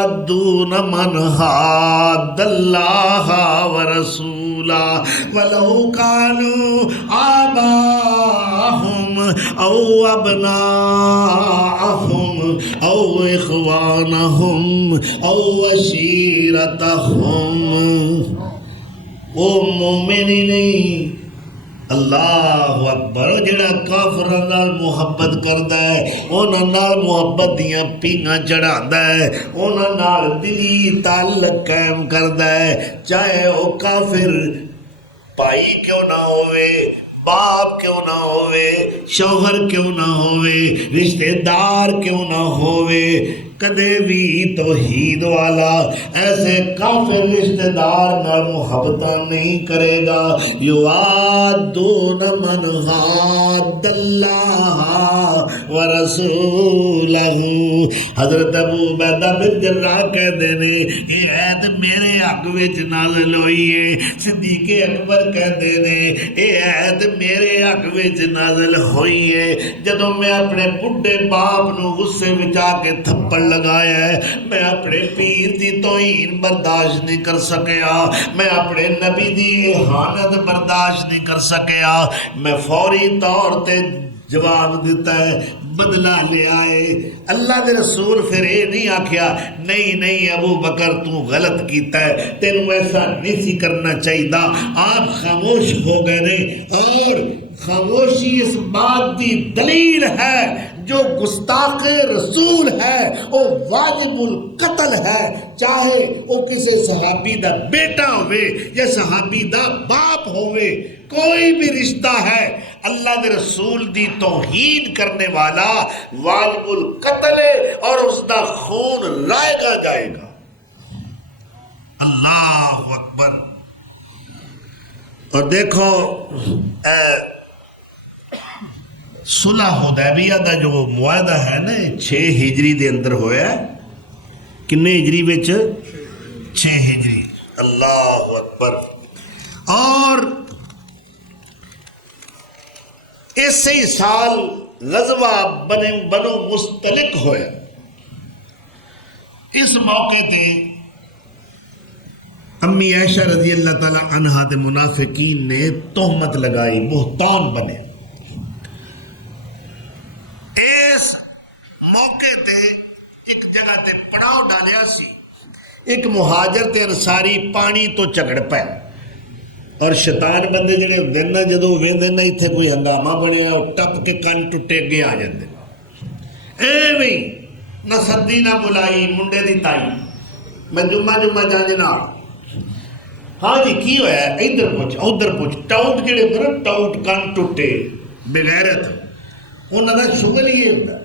من حاد اللہ ورسولہ ولو کانوا آباءہم او ابناءہم او اخوانہم او عشیرتہم. وہ مومن ہی نہیں. اللہ اکبر. جڑا کافراں نال محبت کردا ہے انہاں نال محبت دیاں پیگاں چڑھاندا ہے انہاں نال دلی تعلق قائم کردا ہے چاہے وہ کافر بھائی کیوں نہ ہوئے باپ کیوں نہ ہوئے شوہر کیوں نہ ہوئے رشتہ دار کیوں نہ ہوئے. کدے بھی توحید والا ایسے کافر رشتہ دار نال محبت نہیں کرے گا. یوادون من حاد اللہ ورسولہ. حضرت ابو عبیدہ بن جراح کہتے ہیں یہ آیت میرے حق وچ نازل ہوئی ہے. صدیق اکبر کہتے ہیں یہ آیت میرے حق وچ نازل ہوئی ہے جدوں میں اپنے بڈھے باپ نو غصے وچ آ کے تھپڑ لگایا ہے. میں اپنے پیر دی توہین برداشت نہیں کر سکیا. میں اپنے نبی دی اہانت برداشت نہیں کر سکیا. میں فوری طور تے جواب دیتا ہے بدلہ لے آئے. اللہ دے رسول پھر یہ نہیں آکھیا نہیں ابو بکر تو غلط کیتا ہے تینوں ایسا نہیں سی کرنا چاہیے. آپ خاموش ہو گئے نے اور خاموشی اس بات کی دلیل ہے جو گستاخ رسول ہے وہ واجب القتل ہے چاہے وہ کسی صحابی دا بیٹا ہوئے یا صحابی دا باپ ہوئے. کوئی بھی رشتہ ہے اللہ دے رسول دی توہین کرنے والا واجب القتل ہے اور اس دا خون رائے گا جائے گا. اللہ اکبر. اور دیکھو صلح حدیبیہ دا جو معاہدہ ہے نا 6 ہجری دے اندر ہویا ہے. کنے ہجری وچ 6 ہجری. اللہ اکبر. اور اسی سال غزوہ بنو مستلق ہویا. اس موقع تے امی عائشہ رضی اللہ تعالی عنہا تے منافقین نے تہمت لگائی بہتان بنے. اس موقع تے ایک جگہ تے پڑاؤ ڈالیا سی. ایک مہاجر تے انصاری پانی تو جھگڑ پے اور شیطان بندے جڑے ہوندے نا جدوں ویندے نا ایتھے کوئی ہنگامہ بنیا وہ ٹپ کے کن ٹٹے اگے آ جاندے. ایویں نہ سدی نہ بلائی منڈے دی تائی میں جمعہ جانے نال ہاں جی کی ہویا ادھر پوچھ ٹاؤٹ جڑے ہوندے نا ٹاؤٹ کن ٹٹے بغیرت انہاں دا شغل ہی ہوندا.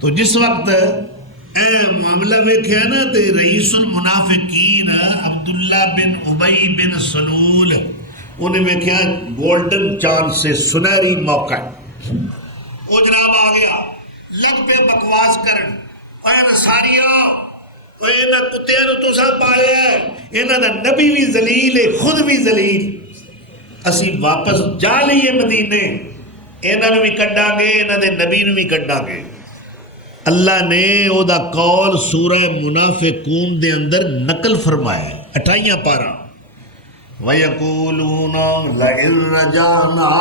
تو جس وقت اے معاملہ ویکھیا نا تے رئیس المنافقین عبداللہ بن ابی بن سلول انہیں ویکھیا گولڈن چانس سے سنہری موقع. وہ جناب آ گیا لگ پہ بکواس کرن اے نصاریو وہ انہاں کتیاں نو تساں پالیا ہے انہاں دا نبی بھی ذلیل ہے خود بھی ذلیل. اسی واپس جا لئیے مدینے انہاں نو بھی کڈاں گے انہاں دے نبی نو بھی کڈاں گے. اللہ نے او دا قول سورہ منافقون دے اندر نقل فرمایا 28 پارہ. وَيَقُولُونَ لَئِن رَجَعْنَا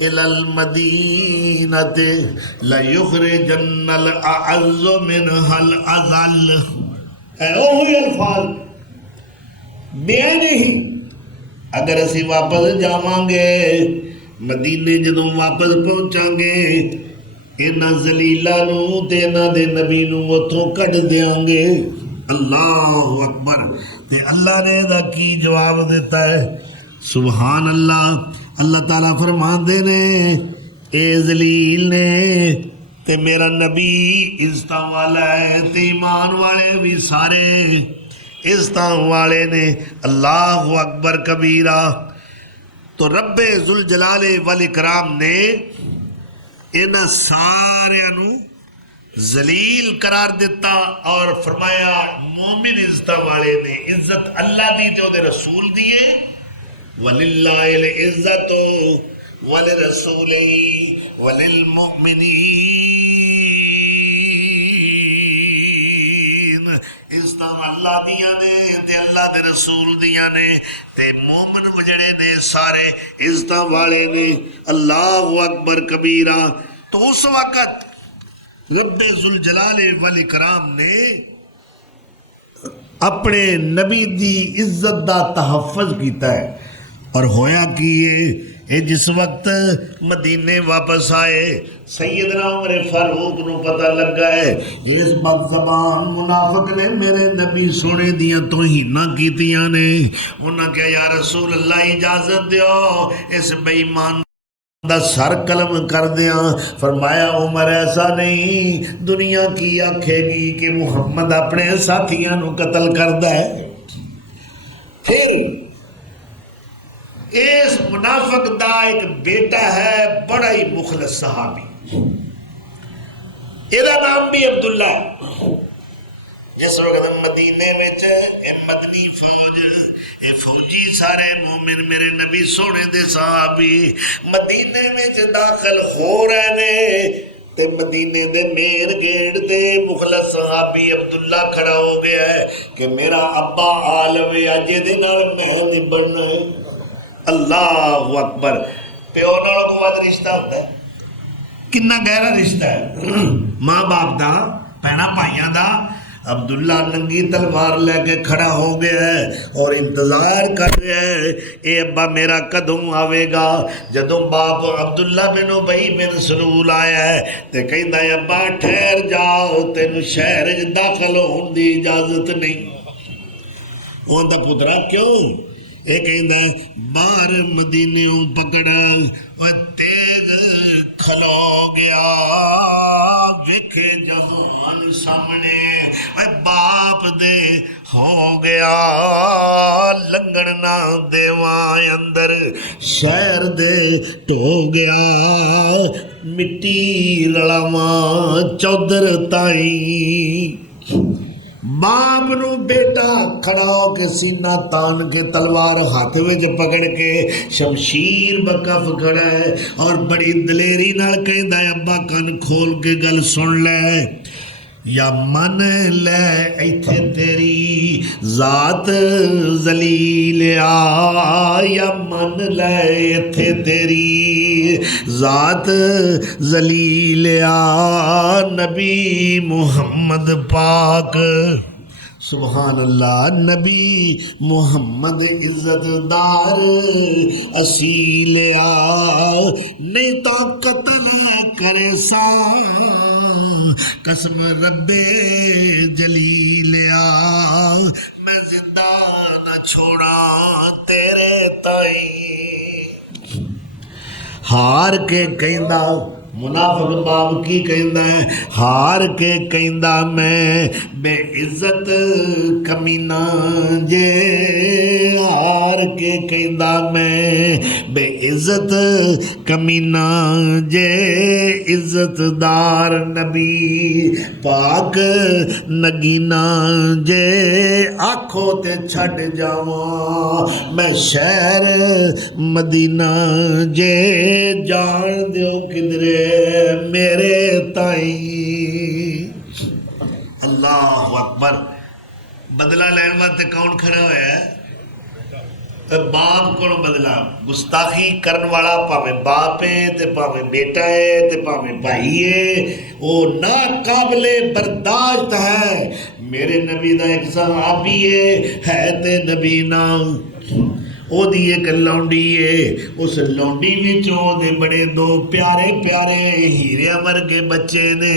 إِلَى الْمَدِينَةِ لَيُخْرِجَنَّ الْأَعَزُّ مِنْهَا الْأَذَلَّ. وہی الفاظ بیان ہی اگر اسی واپس جاواں گے مدینے جدوں واپس پہنچاں گے انہاں ذلیلاں نوں تے انہاں دے نبی نوں اتھوں کڈ دیاں گے۔ اللہ اکبر۔ تے اللہ نے دا کی جواب دیتا ہے؟ سبحان اللہ۔ اللہ تعالیٰ فرماندے نے اے ذلیل نے تے میرا نبی عزتاں والا ہے تے ایمان والے بھی سارے عزتاں والے نے۔ اللہ اکبر کبیرہ۔ تو رب ذوالجلال والاکرام نے انہاں ساریاں نوں ذلیل قرار دیتا اور فرمایا مومن عزت والے نے عزت اللہ دی تے دے رسول دیے۔ وَلِلَّهِ الْعِزَّةُ وَلِرَسُولِهِ وَلِلْمُؤْمِنِينَ۔ عزت اللہ دیاں نے تے اللہ دے رسول دیاں نے تے مومن جڑے نے سارے عزت والے نے۔ اللہ اکبر کبیرہ۔ تو اس وقت رب ذوالجلال والاکرام نے اپنے نبی دی عزت دا تحفظ کیتا ہے۔ اور ہویا کہ یہ جس وقت مدینے واپس آئے سیدنا عمر فاروق نو پتہ لگا ہے اس بد زبان منافق نے میرے نبی سونے دیاں توہیناں کیتیاں نے۔ انہاں کہا یا رسول اللہ اجازت دیو اس بے ایمان دا سر قلم کر دیاں۔ فرمایا عمر ایسا نہیں، دنیا کی آکھے گی کہ محمد اپنے ساتھیاں نو قتل کردا ہے۔ پھر اس منافق دا ایک بیٹا ہے بڑا ہی مخلص صحابی، ایدہ نام بھی عبداللہ ہے۔ جس وقت مدینے میں مدنی فوج فوجی سارے مومن میرے نبی سونے دے صحابی مدینے میں داخل ہو رہے نے تے مدینے دے میر گیٹ دے مخلص صحابی عبداللہ کھڑا ہو گیا ہے کہ میرا ابا عالم اج دے نال میں نبڑنا ہے۔ اللہ اکبر۔ پیو نال کو ود رشتہ ہوتا ہے، کنا گہرا رشتہ ہے، ماں باپ دا، بہنا بھائیاں دا۔ عبداللہ ننگی تلوار لے کے کھڑا ہو گیا ہے اور انتظار کر رہا ہے اے ابا میرا کدوں آوے گا۔ جدوں باپ عبداللہ بن ابی بن سلول آیا ہے تے کہندا ہے ابا ٹھہر جاؤ، تینوں شہر وچ داخل ہون دی اجازت نہیں۔ اوندا پترا کیوں؟ اے کہندا ہے باہر مدینیوں پکڑا وہ تیز کھلو گیا وکھے جہان سامنے باپ دے ہو گیا لنگن نہ دیواں اندر شہر دے ٹو گیا مٹی لڑاواں چودر تائیں۔ باپ نو بیٹا کھڑا ہو کے سینہ تان کے تلوار ہاتھ وچ پکڑ کے شمشیر بکف کھڑا ہے اور بڑی دلیری نال کہندا ہے ابا کن کھول کے گل سن لے، یا من لے ایتھے تیری ذات ذلیل یا من لے ایتھے تیری ذات ذلیل نبی محمد پاک۔ سبحان اللہ۔ نبی محمد عزت دار اصیل نہیں تو قتل کرے سا قسم رب جلیل میں زندہ نہ چھوڑا تیرے تائیں۔ ہار کے کہندا منافق باپ کی کہندا ہے ہار کے کہندا میں بے عزت کمینہ جے، ہار کے کہندا میں بے عزت کمینہ جے، عزت دار نبی پاک نگینہ جے، آکھو تے چھٹ جاواں میں شہر مدینہ جے، جان دیو کدرے میرے تائیں۔ اللہ اکبر۔ بدلہ لین واسطے کون کھڑا ہوا ہے؟ باپ کو بدلا گستاخی کرن والا پاویں باپ ہے تے پاویں بیٹا ہے تے پاویں بھائی ہے، وہ ناقابل برداشت ہے۔ میرے نبی دا ایک صحابی ہے تے نبی نام او دی ایک لونڈی ہے، اس لونڈی وچوں دے بڑے دو پیارے پیارے ہیرے ورگے بچے نے،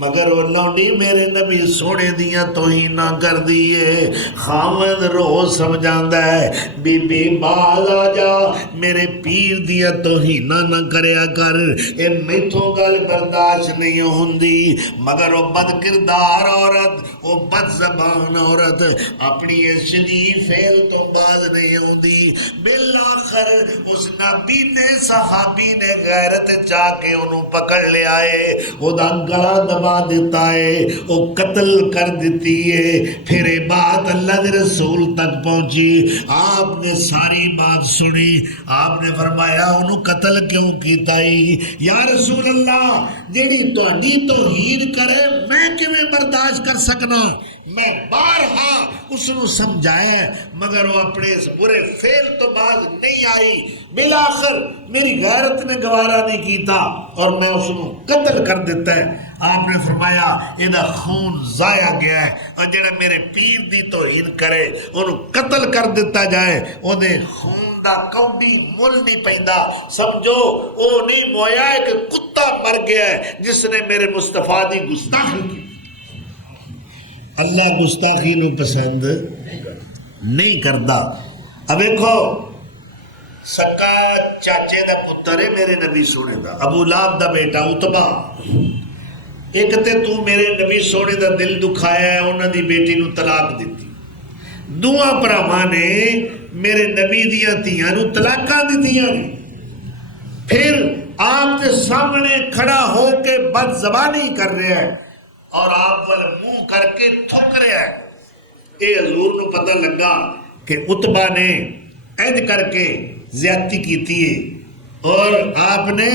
مگر وہ لونڈی میرے نبی سونے دیاں توہیناں کر دیے۔ خاوند روز سمجھاندا ہے بی بی باز آ جا، میرے پیر دیاں توہیناں نہ کریا کر، اے میتھوں گل برداشت نہیں ہوندی، مگر وہ بد کردار عورت، وہ بد زبان عورت اپنی شریف فعل تو باز نہیں ہوندی۔ بالآخر اس نبی نے صحابی نے غیرت چاہ کے انہوں پکڑ لیا ہے، وہ دا گلا دبا دیتا ہے، وہ قتل کر دیتی ہے۔ پھر یہ بات اللہ کے رسول تک پہنچی، آپ نے ساری بات سنی، آپ نے فرمایا انہوں قتل کیوں کیتا ہی؟ یا رسول اللہ جیڑی تہاڈی توہین کرے میں کیویں برداشت کر سکنا؟ میں بارہا اس نو سمجھایا مگر وہ اپنے اس برے فعل تو باز نہیں آئی۔ بالآخر میری غیرت نے گوارا نہیں کیتا اور میں اس نو قتل کر دیتا ہے۔ آپ نے فرمایا یہ خون ضائع گیا ہے، اور جڑا میرے پیر دی توہین کرے انہوں قتل کر دیتا جائے، وہ دے خون دا کوڈی مل نہیں پیندا، سمجھو وہ نہیں مویا ہے کہ کتا مر گیا ہے جس نے میرے مصطفیٰ دی گستاخی کی۔ اللہ گستاخی نو پسند نہیں کردا۔ اب دیکھو سکا چاچے دا پتر ہے میرے نبی سونے دا، ابو لہب دا بیٹا اتبا، ایک تے تو میرے نبی سونے دا دل دکھایا ہے، انہاں دی بیٹی نو طلاق دیتی، دوہاں بھراواں نے میرے نبی دیاں تیاں نو طلاقاں دتیاں نے، پھر آپ کے سامنے کھڑا ہو کے بد زبانی کر رہا ہے اور آپ والے منہ کر کے تھک رہا ہے۔ اے حضور نو پتہ لگا کہ اتبا نے اینج کر کے زیادتی کیتی ہے اور آپ نے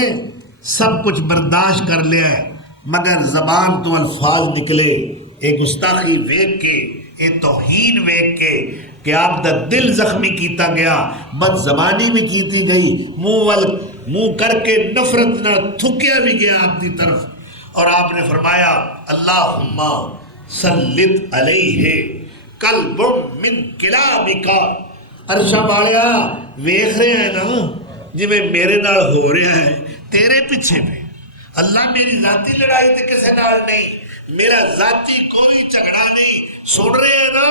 سب کچھ برداشت کر لیا ہے، مگر زبان تو الفاظ نکلے، اے گستاخی ویک کے، اے توہین ویک کے کہ آپ دا دل زخمی کیتا گیا، بد زبانی بھی کیتی گئی، منہ کر کے نفرت نہ تھکیا بھی گیا آپ دی طرف، اور آپ نے فرمایا اللہم سلط علیہ قلب من کلابک۔ عرشہ والیا ویکھ رہے ہیں نا جی میں میرے نال ہو رہا ہے تیرے پیچھے پہ، اللہ میری ذاتی لڑائی تے کسے نال نہیں، میرا ذاتی کوئی جھگڑا نہیں، سن رہے ہیں نا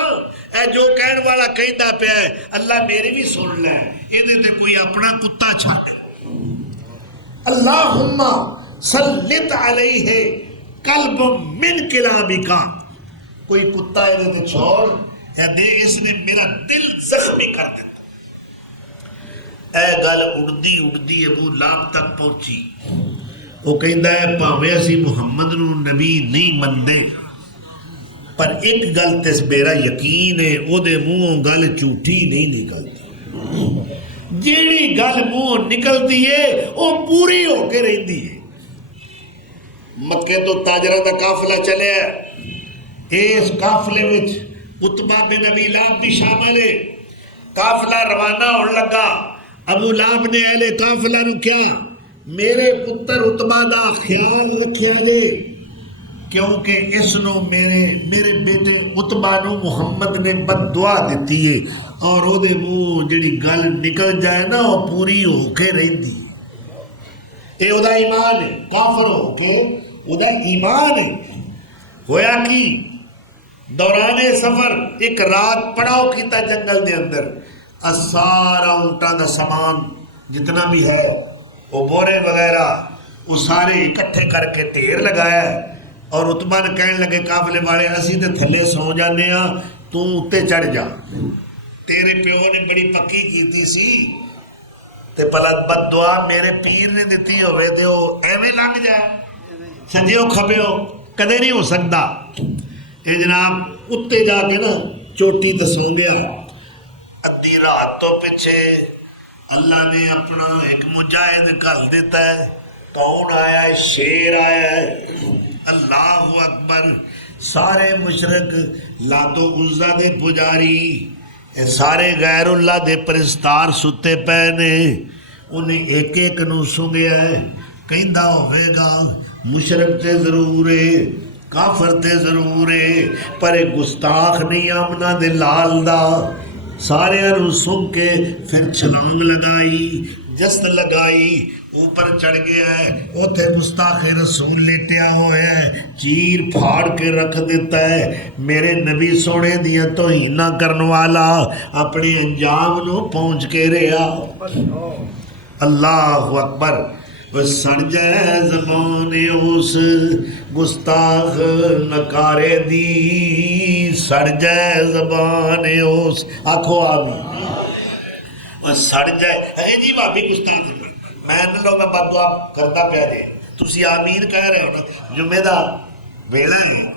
اے جو کہن والا کہندا پیا ہے اللہ میری بھی سن لے، یہ تے کوئی اپنا کتا چھاڑے۔ اللہم سلط علیہ قلب من کلابک، کوئی کتا یہ چھوڑ یا دے، اس نے میرا دل زخمی کر دیتا۔ اے گل اڑدی اڑدی ابو لہب تک پہنچی، وہ کہندا ہے پاویں اسی محمد نو نبی نہیں مندے پر ایک گل تے میرا یقین ہے او دے منہوں گل جھوٹی نہیں نکلتی، جیڑی گل منہوں نکلتی ہے وہ پوری ہو کے رہندی ہے۔ مکے تو تاجرہ دا قافلہ چلیا، اس قافلے وچ اتبا بن ابی لہب بھی شامل ہے، قافلہ روانہ ہونے لگا، ابو لہب نے اہل قافلہ نو کیا میرے پتر اتبا دا خیال رکھیا جے، کیونکہ اس نو میرے بیٹے اتبا نو محمد نے بد دعا دیتی ہے اور او دے منہ جڑی گل نکل جائے نا وہ پوری ہو کے رہندی ہے۔ اے او دا ایمان ہے، کافر ہو کے او دا ایمان ہے۔ ہویا کی دوران سفر ایک رات پڑاؤ کیتا جنگل دے اندر، سارا اونٹاں دا سامان جتنا بھی ہے وہ بورے وغیرہ وہ سارے اکٹھے کر کے ڈھیر لگایا ہے، اور اتبا نے کہنے لگے قافلے والے اسی تے تھلے سو جانے ہاں، تو اتے چڑھ جا، تیرے پیو نے بڑی پکی کیتی سی تے پلا بد دعا میرے پیر نے دیتی ہوئے تے وہ ایویں لنگ جائے، سجیو کھبیو کدے نہیں ہو سکتا۔ اے جناب اتے جا کے نا چوٹی تے سو گیا، ادھی رات تو پیچھے اللہ نے اپنا ایک مجاہد کل دیتا ہے، کون آیا ہے؟ شیر آیا ہے، اللہ اکبر۔ سارے مشرک لات و عزا دے پجاری، سارے غیر اللہ دے پرستار ستے پے نے، انہیں ایک ایک نو سنگیا ہے، کہندا ہوئے گا مشرک تے ضرور ہے، کافر تے ضرور ہے، پر گستاخ نہیں آمنا دے لال دا، سارے نو سن کے پھر چھلانگ لگائی، جست لگائی، اوپر چڑھ گیا ہے، اوتھے گستاخ رسول لیٹیا ہوا ہے، چیر پھاڑ کے رکھ دیتا ہے۔ میرے نبی سونے دیا توہین کرن والا اپنے انجام نو پہنچ کے رہا۔ اللہ اکبر۔ وہ سڑ جائے زبان اس گستاخ نکارے دی، سڑ جائے زبان اس، آکھو آمین۔ وہ سڑ جائے، اے جی بھابی گستاخ میں نہ لو، میں بد دعا کرتا پیا دے، تسی آمین کہہ رہے ہو نا، جمعہ دا ویلا ہے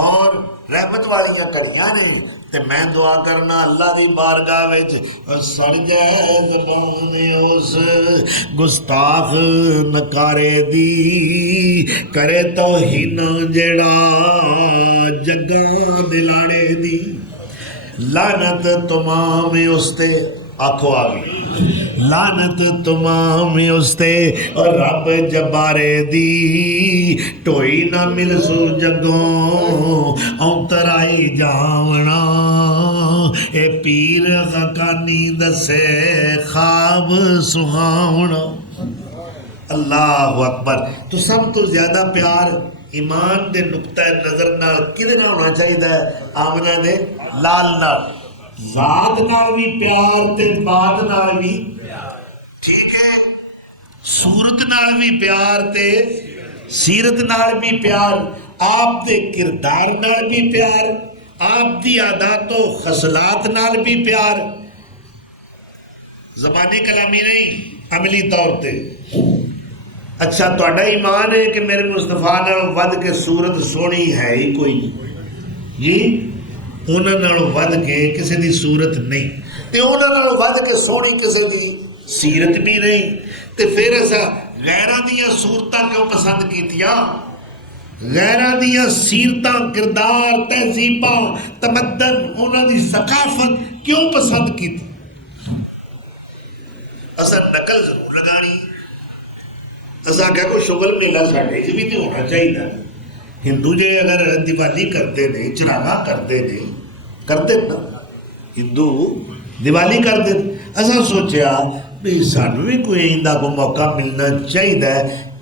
اور رحمت والی کڑیاں نے، تے میں دعا کرنا اللہ دی بارگاہ وچ سڑ جائے زبان اس گستاخ نکارے دی، کرے توہین جڑا جگاں دلاڑے دی، لعنت تمام اس تے، آکھو آمین۔ لعنت تمام اس تے رب جبارے دی، ٹوئی نہ مل سو جگوں اونتر آئی جاونا، اے پیر غکانی دسے خواب سہاونا۔ اللہ اکبر۔ تو سب تو زیادہ پیار ایمان دے نقطہ نظر نال کدے نال ہونا چاہیے؟ آمنہ دے لال نال، ذات نال بھی پیار تے بات نال بھی، ٹھیک ہے، صورت نال بھی پیار تے سیرت نال بھی پیار، آپ دے کردار نال بھی پیار، آپ دی عادات و خصلات نال بھی پیار، زبانی کلامی نہیں، عملی طور تے۔ اچھا تہاڈا ایمان ہے کہ میرے مصطفیٰ نال ود کے صورت سونی ہے ہی کوئی نہیں جی، انہاں نالوں ود کے کسی دی صورت نہیں، تے انہاں نالوں ود کے سونی کسی دی سیرت بھی نہیں، تے پھر ایسا غیراں دیاں صورتاں کیوں پسند کیتیاں؟ غیراں دیاں سیرتاں، کردار، تہذیباں، تمدن، انہاں دی ثقافت کیوں پسند کیتی؟ اسا نقل ضرور لگانی، اسا کہہ کو شغل میلہ ساڈے چ بھی تے ہونا چاہیے۔ ہندو جے اگر دیوالی کرتے نے، چراغاں کرتے نے، کرتے نا ہندو دیوالی کرتے، اسا سوچیا بھی سانو بھی کوئی ایندہ کو موقع ملنا چاہیے،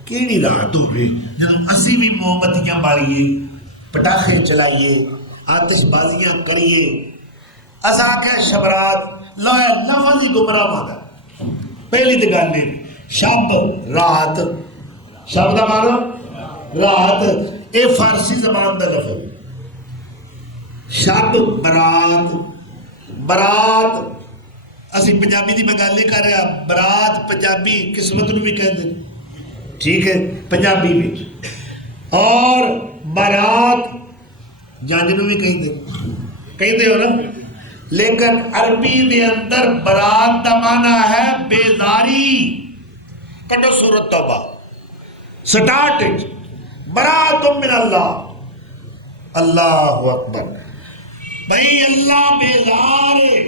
کیڑی رات ہوئے جدوں اسی بھی موم بتیاں بالیے، پٹاخے چلائیے، آتش بازیاں کریے۔ اسا کہ شبرات لفظ ہی گمراہ ہوتا۔ پہلی تو گل نہیں، شب رات، شب دا مانو رات، اے فارسی زبان دا لفظ، شب برات، برات اسی پنجابی دی میں گل نہیں کر رہا، برات پنجابی قسمت نو بھی کہتے ہیں، ٹھیک ہے پنجابی وچ، اور برات جنج نو بھی کہتے ہو نا، لیکن عربی دے اندر برات دا معنی ہے بیداری۔ کٹو سورۃ توبہ سٹارٹ اٹ، برات من اللہ، اللہ اکبر، بھائی اللہ بیزار ہے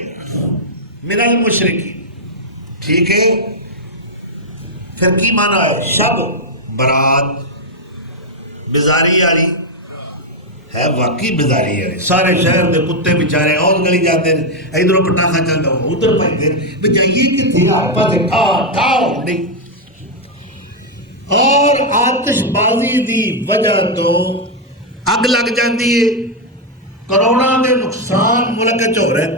من المشرکین، ٹھیک ہے۔ پھر کی معنی ہے؟ شب برات، بیزاری آ رہی ہے، واقعی بیزاری آ رہی، سارے شہر دے کتے بیچارے اور گلی جاتے ہیں، ادھروں پٹاخا چلتا ہوں ادھر پہنتے ہیں، بجائیے کہ تھی آپا سے ٹھا ٹھا نہیں۔ اور آتش بازی دی وجہ تو اگ لگ جاتی ہے، کروڑا دے نقصان ملک چ ہو رہا ہے،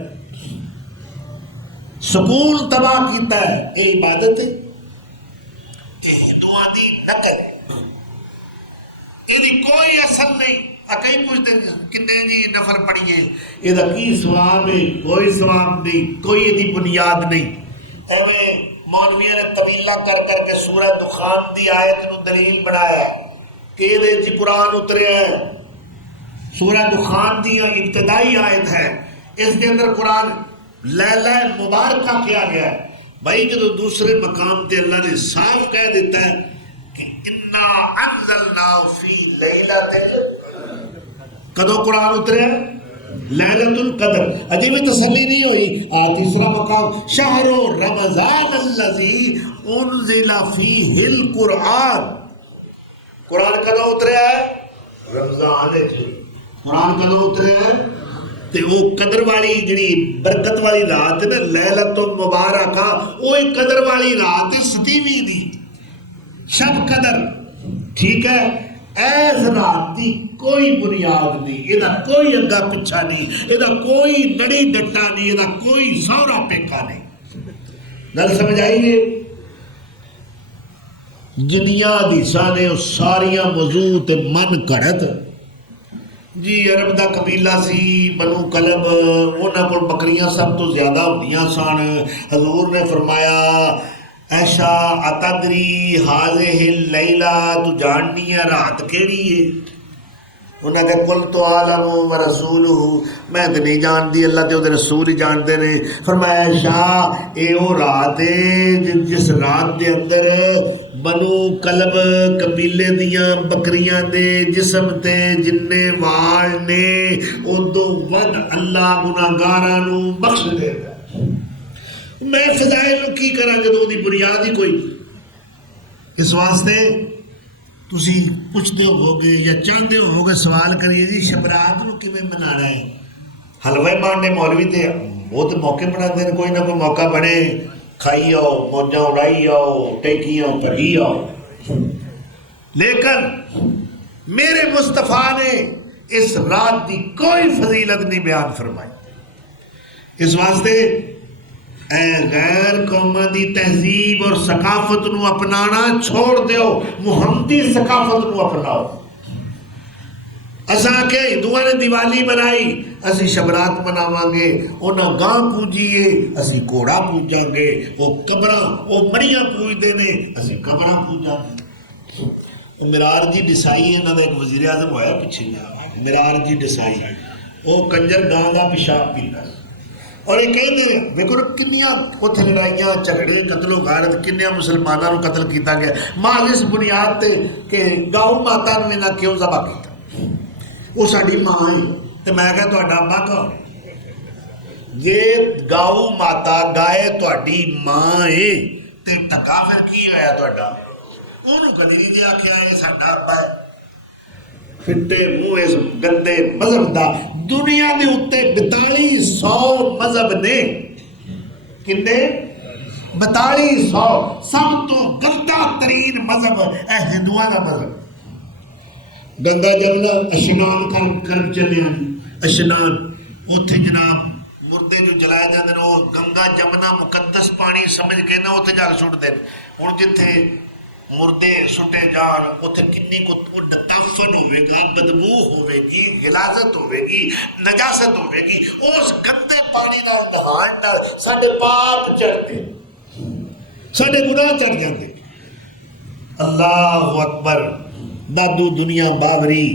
سکون تباہ کیتا ہے، یہ عبادت ہے، یہ ہندوؤں دی نقل ہے، یہ کوئی اصل نہیں۔ کئی پوچھتے ہیں کنے جی نفل پڑھیے، یہ کی ثواب ہے؟ کوئی ثواب نہیں، کوئی یہ بنیاد نہیں۔ ایویں مولویوں نے طویلہ کر کر کے سورہ دخان دی آیت نو دلیل بنایا کہ یہ جی قرآن اترے ہیں، سورہ دخان دی ابتدائی آیت ہے، اس کے اندر قرآن لیلہ مبارکہ کیا گیا ہے۔ بھائی جو دوسرے مقام تے اللہ نے صاف کہہ دیتا ہے کہ انا انزلنا فی لیلۃ، کدو قرآن اترے؟ لیلۃ القدر۔ عجیب تسلی نہیں ہوئی۔ تیسرا مقام شہر رمضان الذی انزل فیہ القرآن، قرآن کدو اترے ہے؟ رمضان ہے جی، قرآن کدو اترے ہیں؟ تے وہ قدر والی جڑی برکت والی رات ہے نا لیلۃ مبارک وہ قدر والی رات ہے 27ویں دی شب قدر ٹھیک ہے ایس رات دی کوئی بنیاد نہیں یہ کوئی اگا پچھا نہیں یہ کوئی نڑی ڈٹا نہیں یہ کوئی سورا پیکا نہیں گل سمجھ آئیے جنیاں حدیثاں نے ساریاں موضوع تے من گھڑت جی عرب دا قبیلہ سی بنو کلب انہاں کول بکریاں سب تو زیادہ ہوندیاں سن حضور نے فرمایا ایشا اتدری حاضہ اللیلہ تو جاننی ہے رات کیڑی ہے انہاں کہ قل تو عالم و رسولہ میں تو نہیں جانتی اللہ تے رسول ہی جانتے نے فرمایا ایشا اے او رات ہے جس رات دے اندر بنو کلب قبیلے دیاں بکریاں دے جسم تے جننے وال نے ادو ود اللہ گناہگاراں نو بخش دے گا میں فضائل نو کی کراں جدوں دی بنیاد ہی کوئی اس واسطے تسی پوچھتے ہو گے یا چاہتے ہو گے سوال کریے جی شبرات نو کیویں منانا ہے حلوے ماننے مولوی تے بہت موقع بناتے ہیں کوئی نہ کوئی موقع بنے کھائی آؤ موجاں اڑائی آؤ ٹیکی آؤ پڑھی آؤ لیکن میرے مصطفیٰ نے اس رات دی کوئی فضیلت نہیں بیان فرمائی اس واسطے اے غیر قوماں دی تہذیب اور ثقافت نو اپنانا چھوڑ دیو محمدی ثقافت نو اپناؤ اساں کے ہندوؤں نے دیوالی بنائی اسی شبرات مناواں گے انہاں گاں پوجیے اسی کوڑا پوجاں گے وہ قبراں وہ مڑیاں پوجدے نے اسی قبراں پوجاں گے مرار جی ڈسائی انہاں دا ایک وزیر اعظم ہویا پیچھے مرار جی ڈسائی وہ کنجر گاں دا پیشاب پیندا اور یہ کہیں دے ویکھو کنیاں اوتھے لڑائیاں جھگڑے قتل و غارت کنیاں مسلماناں نو قتل کیتا گیا محض اس بنیاد تے کہ گاؤں ماتا نو انہاں کیوں ذبح کیتا وہ ساڈی ماں ہے تے میں کہا تہاڈا ابا کون جے گاؤں ماتا گائے تہاڈی ماں ہے تے ٹکا پھر کی ہویا تہاڈا اونوں کدی نہیں جے آکھیا اے ساڈا ابا ہے پھٹے منہ اس گندے مذہب دا دنیا دے اُتے 4200 مذہب نے کنے 4200 سب تو گندا ترین مذہب اے ہندوؤں کا مذہب گنگا جمنا اشنان کرم چلے اشنان اوتھے جناب مردے جو جلائے جاندے نے وہ گنگا جمنا مقدس پانی سمجھ کے نا اوتھے جا کے سٹ دے ہن جتھے مردے سٹے جان اوتھے کنی کو نتافن ہوے گا بدبو ہوے گی غلاظت ہوے گی نجاست ہوے گی اس گندے پانی نال نہان نال ساڈے پاپ چڑھتے ساڈے گناہ چڑھ جاندے اللہ اکبر دادو دنیا باوری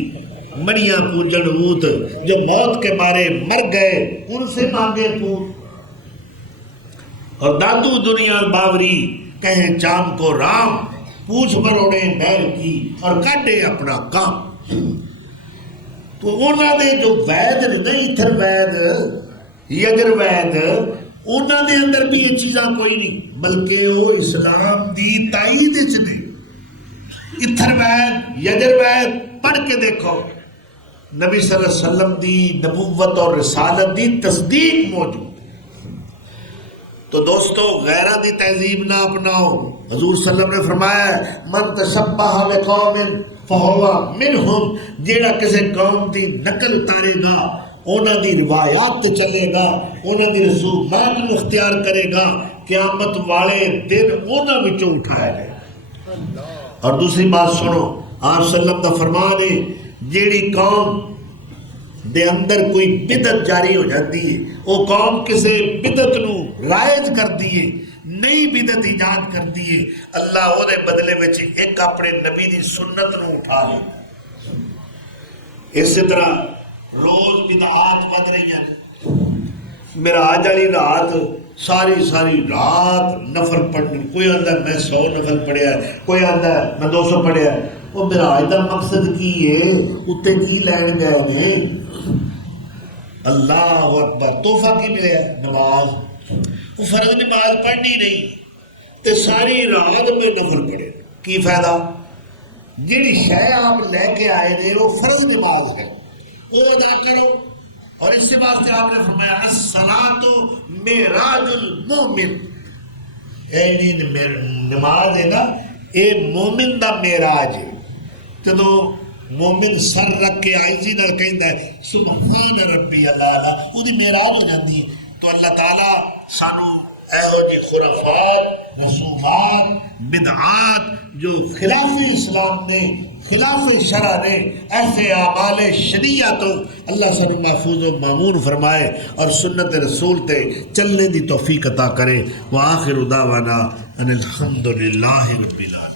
مڑیاں پوجن اوت جو موت کے مارے مر گئے ان سے مانگے پوت اور دادو دنیا باوری کہیں چام کو رام پوچھ مروڑے بیل کی اور کاٹے اپنا کام تو انہاں دے جو وید نہیں اتھر وید یجر وید انہاں دے اندر بھی یہ چیزاں کوئی نہیں بلکہ وہ اسلام دی تائید وچ نہیں اتھر وید یجر وید پڑھ کے دیکھو نبی صلی اللہ علیہ وسلم دی نبوت اور رسالت دی تصدیق موجود تو دوستو غیرہ دی تہذیب نہ اپناؤ حضور صلی اللہ علیہ وسلم نے فرمایا من تشبہ بقوم فہو منہم جیڑا کسی قوم دی نقل اتارے گا انہاں دی روایات تے چلے گا انہاں دی رسومات کو اختیار کرے گا قیامت والے دن انہاں وچوں اٹھایا جائے گا اور دوسری بات سنو آپ صلی اللہ علیہ وسلم کا فرمان ہے جیڑی قوم دے اندر کوئی بدعت جاری ہو جاتی ہے وہ قوم کسی بدعت نو رائج کر دیئے نئی بدعت ایجاد کر دیئے اللہ وہ دے بدلے وچ ایک اپنے نبی دی سنت نو اٹھا لے اسی طرح روز بدعات بد رہی ہیں معراج والی رات ساری رات نفل پڑھنے کوئی آندا میں 100 نفل پڑھیا کوئی آندا میں 200 پڑھیا وہ معراج دا مقصد کی ہے اتے کی لین گئے نے اللہ اکبر تحفہ کی ملے نماز وہ فرض نماز پڑھنی نہیں تے ساری رات میں نفل پڑھے کی فائدہ جیڑی شے آپ لے کے آئے نے وہ فرض نماز ہے وہ ادا کرو اور اس سے واسطے آپ نے فرمایا الصلاۃ معراج المومن، نماز ہے نا اے مومن دا معراج ہے۔ جدو مومن سر رکھ کے عاجزی نال کہندا ہے سبحان ربی الاعلی، وہ دی معراج ہو جاتی ہے۔ تو اللہ تعالیٰ سانو ایہو جی خرافات، رسومات، بدعات جو خلاف اسلام نے، خلاف شرع نے، ایسے اعمال شریعہ تو اللہ سانو محفوظ و مامون فرمائے اور سنت رسول تے چلنے دی توفیق عطا کرے۔ وآخر دعوانا ان الحمد للہ رب العالمین۔